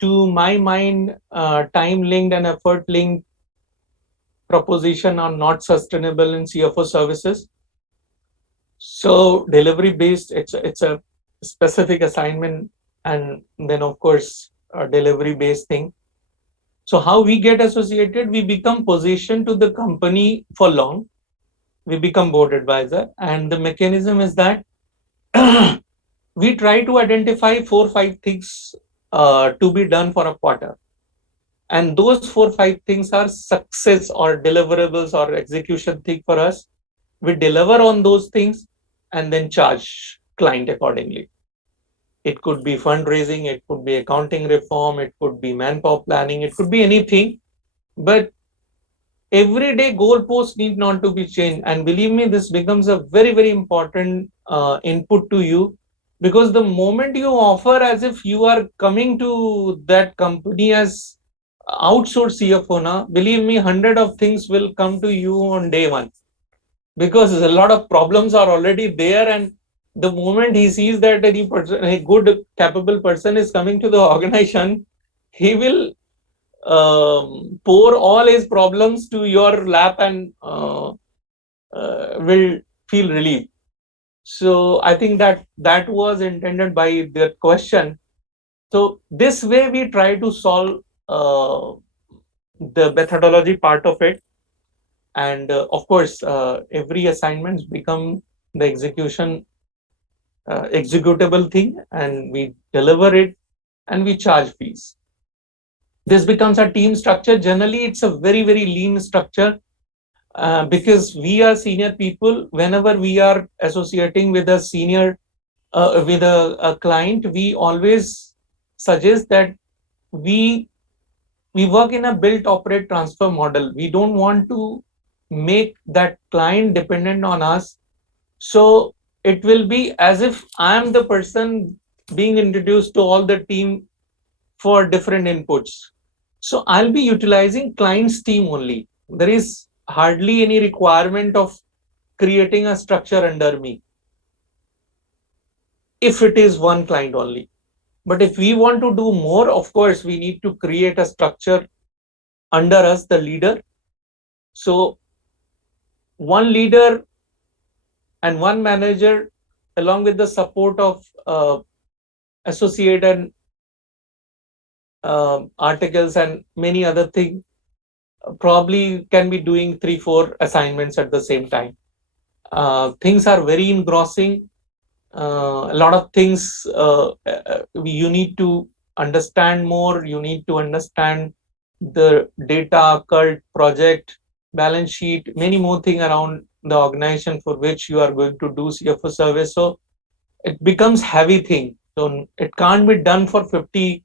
To my mind, time linked and effort linked proposition are not sustainable in CFO services. So delivery based, it's a specific assignment, and then of course a delivery based thing. So how we get associated, we become positioned to the company for long. We become board advisor, and the mechanism is that we try to identify 4 or 5 things to be done for a quarter. And those 4 or 5 things are success or deliverables or execution thing for us. We deliver on those things and then charge client accordingly. It could be fundraising, it could be accounting reform, it could be manpower planning, it could be anything. But everyday goalposts need not to be changed. And believe me, this becomes a very, very important input to you, because the moment you offer as if you are coming to that company as outsource CFO, na, believe me, 100 of things will come to you on day one, because a lot of problems are already there. And the moment he sees that any person, a good capable person is coming to the organization, he will pour all his problems to your lap and will feel relief. So I think that was intended by the question. So this way we try to solve the methodology part of it. And of course, every assignments become the executable thing, and we deliver it and we charge fees. This becomes a team structure. Generally, it's a very, very lean structure because we are senior people. Whenever we are associating with a senior, with a client, we always suggest that we work in a build, operate, transfer model. We don't want to make that client dependent on us. So it will be as if I am the person being introduced to all the team for different inputs. So I'll be utilizing client's team only. There is hardly any requirement of creating a structure under me if it is one client only. But if we want to do more, of course, we need to create a structure under us, the leader. So one leader and one manager, along with the support of associate and articles and many other things, probably can be doing 3-4 assignments at the same time. Things are very engrossing. A lot of things you need to understand more. You need to understand the data, cult, project, balance sheet, many more things around the organization for which you are going to do CFO service. So it becomes heavy thing. So it can't be done for 50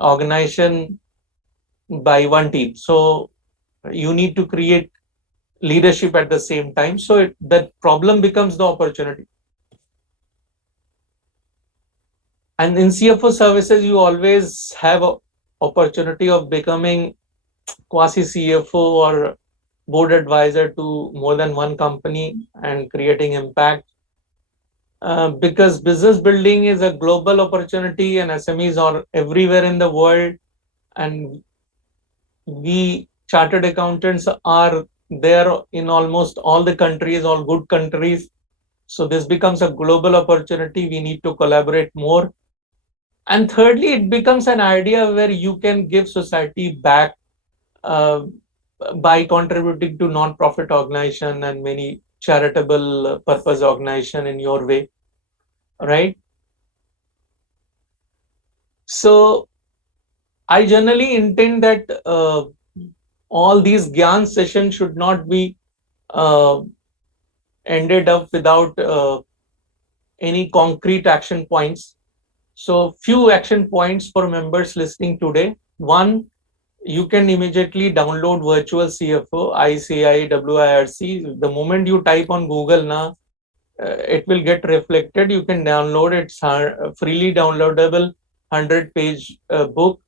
organization by one team. So you need to create leadership at the same time. So that problem becomes the opportunity. And in CFO services, you always have an opportunity of becoming quasi CFO or board advisor to more than one company and creating impact. Because business building is a global opportunity and SMEs are everywhere in the world, and we chartered accountants are there in almost all the countries, all good countries. So this becomes a global opportunity. We need to collaborate more. And thirdly, it becomes an idea where you can give society back by contributing to non-profit organization and many charitable purpose organization in your way, right? So I generally intend that all these Gyan sessions should not be ended up without any concrete action points. So few action points for members listening today. One, you can immediately download Virtual CFO, ICIWIRC. The moment you type on Google, now it will get reflected. You can download it. It's freely downloadable 100-page book,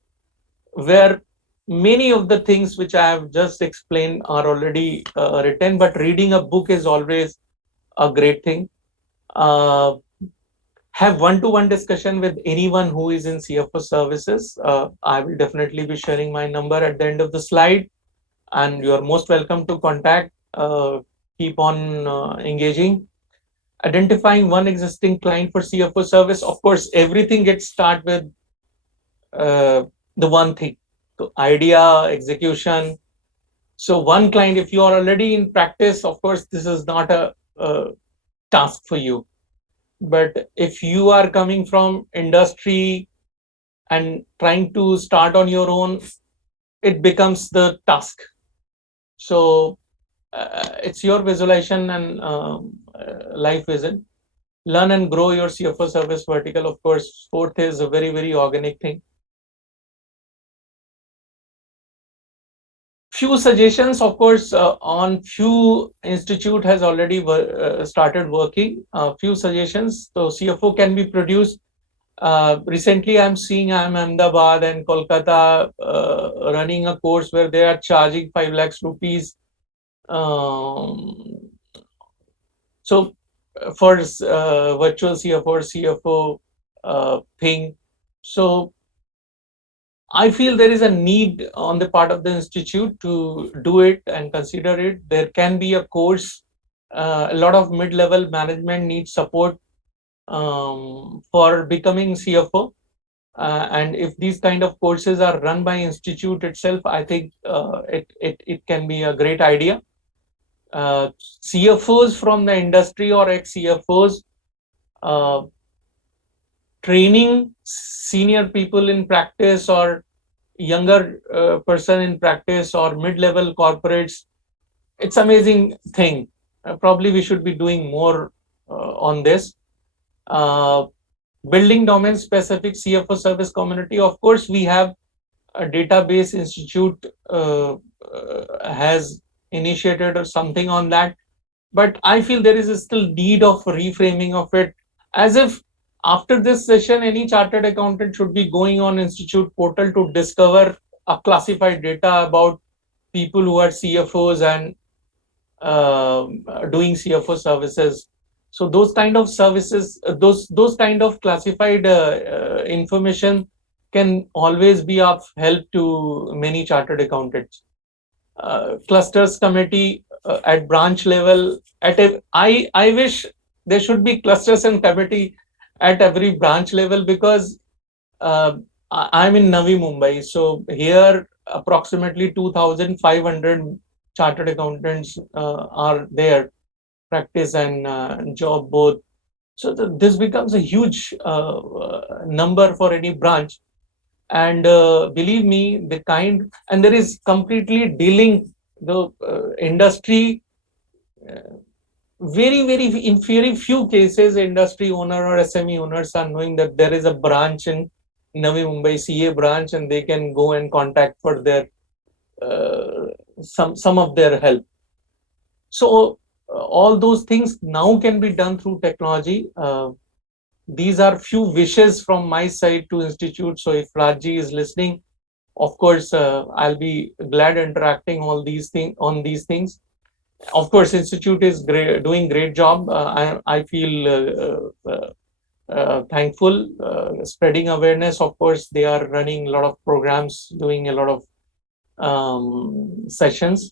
where many of the things which I have just explained are already written, but reading a book is always a great thing. have one-to-one discussion with anyone who is in CFO services, I will definitely be sharing my number at the end of the slide, and you are most welcome to contact. Keep on engaging. Identifying one existing client for CFO service. Of course, everything gets start with the one thing, so idea, execution. So one client, if you are already in practice, of course, this is not a task for you. But if you are coming from industry and trying to start on your own, it becomes the task. So it's your visualization and life vision. Learn and grow your CFO service vertical. Of course, fourth is a very, very organic thing. Few suggestions, of course, on few institute has already started working. Few suggestions. So CFO can be produced. Recently, I'm seeing Ahmedabad and Kolkata running a course where they are charging 5 lakhs rupees. So for virtual CFO thing. So I feel there is a need on the part of the institute to do it and consider it. There can be a course. A lot of mid-level management needs support for becoming CFO. And if these kind of courses are run by institute itself, I think it can be a great idea. CFOs from the industry or ex-CFOs training senior people in practice or younger person in practice or mid-level corporates, it's amazing thing. Probably we should be doing more on this. Building domain specific CFO service community. Of course, we have a database institute has initiated or something on that, but I feel there is still need of reframing of it, as if after this session any chartered accountant should be going on institute portal to discover a classified data about people who are CFOs and doing CFO services. So those kind of services, those kind of classified information can always be of help to many chartered accountants. Clusters committee at branch level. I wish there should be clusters and committee at every branch level, because I'm in Navi Mumbai. So here approximately 2,500 chartered accountants are there, practice and job both. So this becomes a huge number for any branch. And believe me, the kind, and there is completely dealing the industry. In very few cases, industry owner or SME owners are knowing that there is a branch in Navi Mumbai, CA branch, and they can go and contact for their some of their help. So all those things now can be done through technology. These are few wishes from my side to institute. So if Rajji is listening, of course, I'll be glad interacting on these things. Of course, institute is doing great job. I feel thankful, spreading awareness. Of course, they are running a lot of programs, doing a lot of sessions.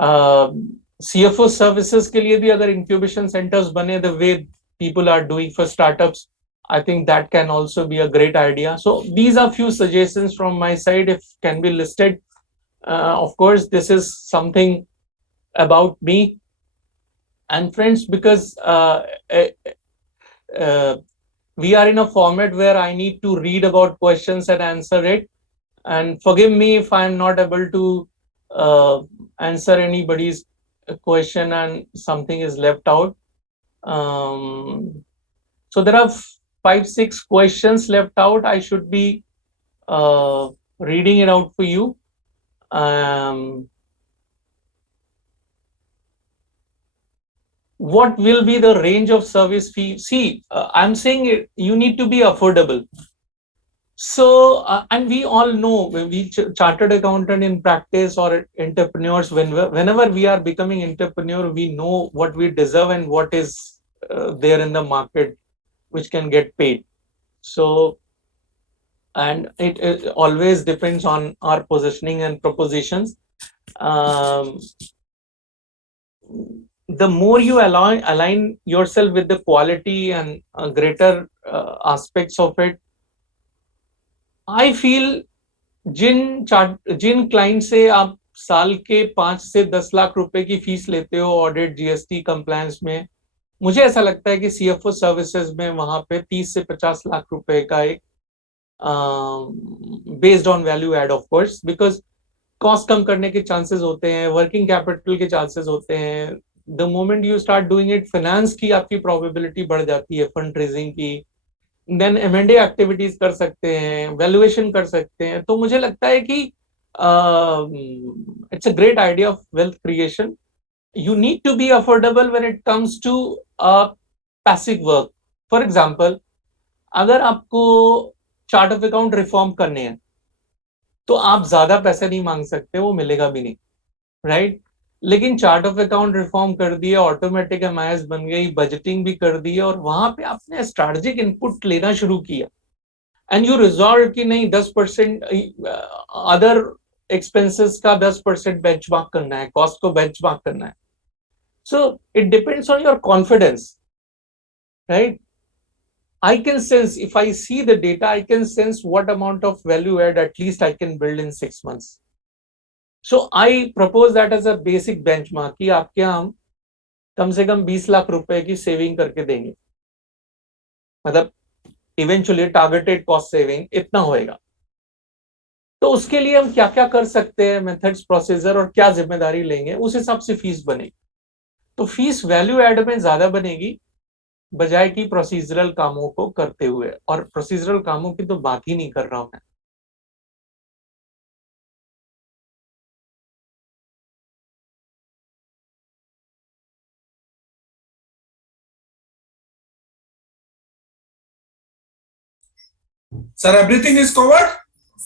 CFO services के लिए भी अगर incubation centers बने the way people are doing for startups, I think that can also be a great idea. So these are few suggestions from my side, if can be listed. Of course, this is something about me and friends, because we are in a format where I need to read about questions and answer it. And forgive me if I'm not able to answer anybody's question and something is left out. So there are 5-6 questions left out. I should be reading it out for you. What will be the range of service fee? See, I'm saying you need to be affordable. So, and we all know, when we chartered accountant in practice or entrepreneurs, whenever we are becoming entrepreneur, we know what we deserve and what is there in the market. which can get paid. So, and it always depends on our positioning and propositions. Um, the more you align yourself with the quality and greater aspects of it, I feel जिन client से आप साल के 5 से 10 लाख रुपए की fees लेते हो ऑडिट जीएसटी कंप्लायंस में, मुझे ऐसा लगता है कि सीएफओ सर्विसेज में वहां पे 30 से 50 लाख रुपए का एक based on value add of course, because cost कम करने के चांसेस होते हैं, वर्किंग कैपिटल के चांसेस होते हैं. The moment you start doing it, finance की आपकी प्रोबेबिलिटी बढ़ जाती है, फंड रेजिंग की, देन एमएनडे एक्टिविटीज कर सकते हैं, वैल्यूएशन कर सकते हैं. तो मुझे लगता है कि it's a great idea of wealth creation. You need to be affordable when it comes to passive work. For example, अगर आपको चार्ट ऑफ अकाउंट रिफॉर्म करने हैं तो आप ज्यादा पैसे नहीं मांग सकते, वो मिलेगा भी नहीं, राइट? लेकिन चार्ट ऑफ अकाउंट रिफॉर्म कर दिया, ऑटोमेटिक एमआईएस बन गई, बजटिंग भी कर दी, और वहां पे आपने स्ट्रैटेजिक इनपुट लेना शुरू किया एंड यू रिजॉल्व कि नहीं 10% अदर एक्सपेंसेस का 10% बेंचमार्क करना है, कॉस्ट को बेंचमार्क करना है. So it depends on your confidence, right? I can sense, if I see the data, I can sense what amount of value add at least I can build in 6 months. So I propose that as a basic benchmark कि आपके यहाँ हम कम से कम 20 लाख रुपए की saving करके देंगे, मतलब इवेंचुअली टारगेटेड कॉस्ट सेविंग इतना होएगा. तो उसके लिए हम क्या क्या कर सकते हैं, मेथड्स, प्रोसीजर और क्या जिम्मेदारी लेंगे, उस हिसाब से फीस बनेगी. तो फीस वैल्यू एड में ज्यादा बनेगी बजाय कि प्रोसीजरल कामों को करते हुए, और प्रोसीजरल कामों की तो बात ही नहीं कर रहा हूं मैं. Sir, everything is covered?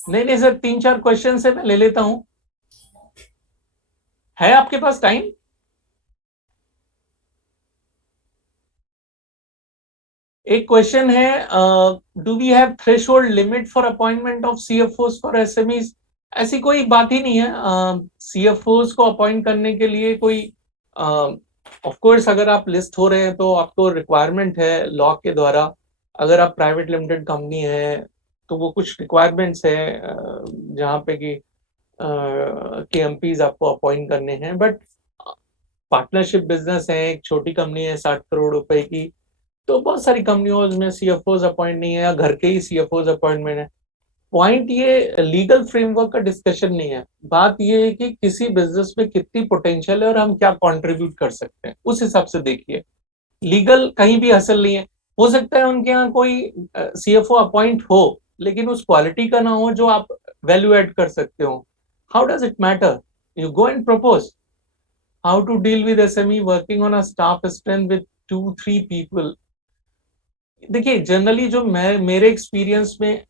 नहीं सर, 3-4 क्वेश्चन से मैं ले लेता हूं. है आपके पास टाइम? एक क्वेश्चन है, do we have threshold limit for appointment of CFOs for SMEs? ऐसी कोई बात ही नहीं है. सीएफओस को अपॉइंट करने के लिए कोई, ऑफ कोर्स अगर आप लिस्ट हो रहे हैं तो आपको रिक्वायरमेंट है लॉ के द्वारा. अगर आप प्राइवेट लिमिटेड कंपनी है तो वो कुछ रिक्वायरमेंट्स है जहाँ पे कि केएमपीज आपको अपॉइंट करने हैं. बट पार्टनरशिप बिजनेस है, एक छोटी कंपनी है 60 करोड़ रुपए की, तो बहुत सारी कंपनियों में सीएफओज अपॉइंट नहीं है, या घर के ही सीएफओज अपॉइंटमेंट है. पॉइंट ये लीगल फ्रेमवर्क का डिस्कशन नहीं है. बात ये है कि किसी बिजनेस में कितनी पोटेंशियल है और हम क्या कंट्रीब्यूट कर सकते हैं, उस हिसाब से देखिए. लीगल कहीं भी हासिल नहीं है. हो सकता है उनके यहाँ कोई सीएफओ अपॉइंट हो लेकिन उस क्वालिटी का ना हो जो आप वैल्यू एड कर सकते हो. How does it matter? You go and propose how to deal with SME working on a staff strength with 2-3 people. देखिए जनरली जो मेरे एक्सपीरियंस में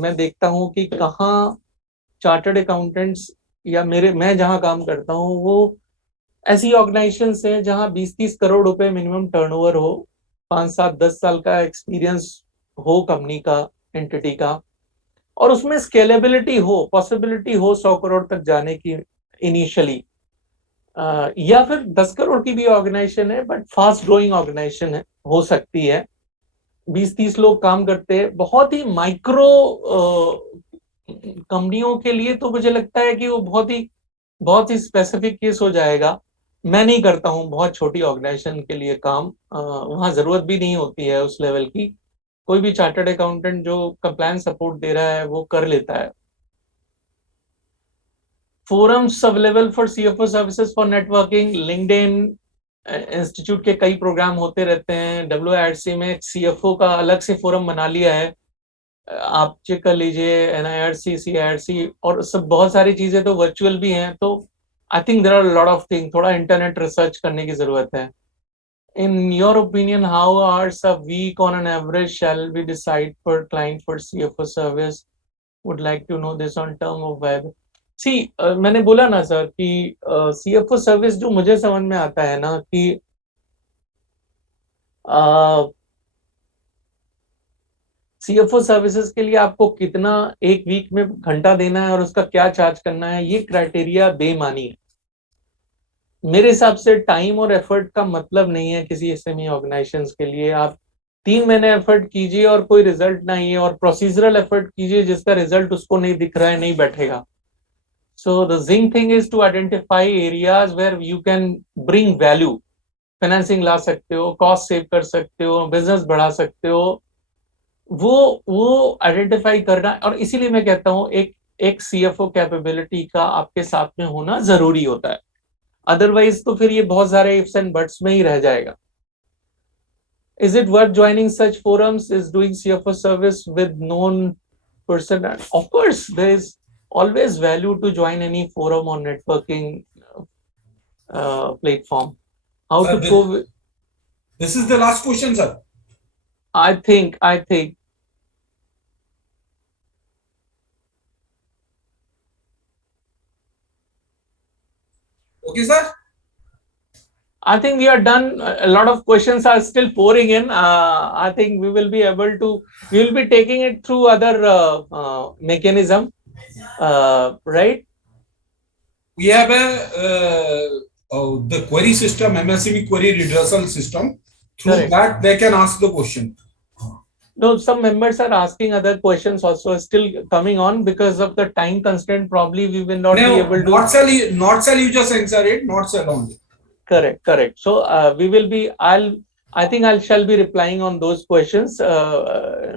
मैं देखता हूँ कि कहाँ चार्टर्ड अकाउंटेंट्स या मैं जहाँ काम करता हूँ वो ऐसी ऑर्गेनाइजेशंस हैं जहाँ 20-30 करोड़ रुपए मिनिमम टर्नओवर हो, 5-7-10 साल का एक्सपीरियंस हो कंपनी का, एंटिटी का, और उसमें स्केलेबिलिटी हो, पॉसिबिलिटी हो 100 करोड़ तक जाने की इनिशियली, या फिर 10 करोड़ की भी ऑर्गेनाइजेशन है बट फास्ट ग्रोइंग ऑर्गेनाइजेशन है, हो सकती है. 20-30 लोग काम करते हैं. बहुत ही माइक्रो कंपनियों के लिए तो मुझे लगता है कि वो बहुत ही स्पेसिफिक केस हो जाएगा. मैं नहीं करता हूँ बहुत छोटी ऑर्गेनाइजेशन के लिए काम, वहां जरूरत भी नहीं होती है उस लेवल की. कोई भी चार्टर्ड अकाउंटेंट जो कंप्लायंस सपोर्ट दे रहा है वो कर लेता है. Forums available for CFO services for networking, LinkedIn, institute के कई प्रोग्राम होते रहते हैं. डब्ल्यूआईआरसी में सीएफओ का अलग से फोरम बना लिया है, आप चेक कर लीजिए. एनआईआरसी, सीआईआरसी और सब बहुत सारी चीजें तो वर्चुअल भी हैं. तो I think there are lot of thing, थोड़ा इंटरनेट रिसर्च करने की जरूरत है. In your opinion, how hours a week on an average shall we decide per client for CFO service? Would like to know this on term of web. See, मैंने बोला ना sir कि CFO service जो मुझे समझ में आता है ना कि CFO सर्विसेज के लिए आपको कितना एक वीक में घंटा देना है और उसका क्या चार्ज करना है, ये क्राइटेरिया बेमानी है। मेरे हिसाब से टाइम और एफर्ट का मतलब नहीं है किसी एसएमई ऑर्गेनाइजेशंस के लिए। आप 3 महीने एफर्ट कीजिए और कोई रिजल्ट नहीं है, और प्रोसीजरल एफर्ट कीजिए जिसका रिजल्ट उसको नहीं दिख रहा है, नहीं बैठेगा। So the zinc thing is to identify areas where you can bring value. Financing ला सकते हो, कॉस्ट सेव कर सकते हो, बिजनेस बढ़ा सकते हो, वो आइडेंटिफाई करना। और इसीलिए मैं कहता हूँ एक सीएफओ कैपेबिलिटी का आपके साथ में होना जरूरी होता है। अदरवाइज तो फिर ये बहुत सारे इफ्स एंड बट्स में ही रह जाएगा। Is it worth joining such forums? Is doing CFO service with known person? Of course, there is always value to join any forum or networking platform. How Sir, to go? this is the last question, sir. I think. Okay, sir. I think we are done. A lot of questions are still pouring in. I think we will be able to. We will be taking it through other mechanism, right? We have the query system, MSME query redressal system. Through Correct. that, they can ask the question. No, some members are asking other questions also still coming on because of the time constraint. Probably we will not be No, able to. not shall you just answer it, not shall only. Correct. So we will be. I think I shall be replying on those questions.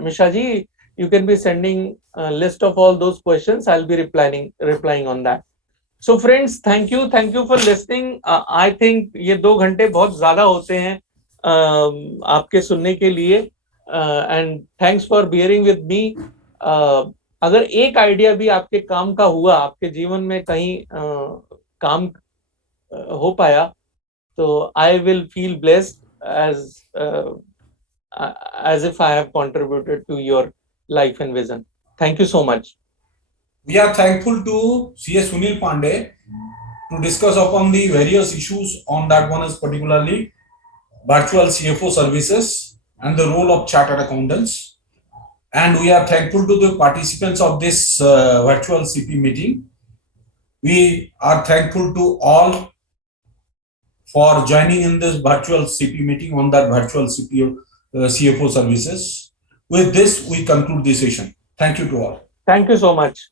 Misha ji, you can be sending a list of all those questions. I'll be replying on that. So friends, thank you for listening. I think ये 2 घंटे बहुत ज़्यादा होते हैं आपके सुनने के लिए, and thanks for bearing with me. अगर एक आइडिया भी आपके काम का हुआ, आपके जीवन में कहीं काम हो पाया, तो I will feel blessed as if I have contributed to your life and vision. Thank you so much. We are thankful to CS Sunil Pandey to discuss upon the various issues on that one is particularly virtual CFO services and the role of chartered accountants. And we are thankful to the participants of this virtual CP meeting. We are thankful to all for joining in this virtual CP meeting on that virtual CFO services. With this, we conclude the session. Thank you to all. Thank you so much.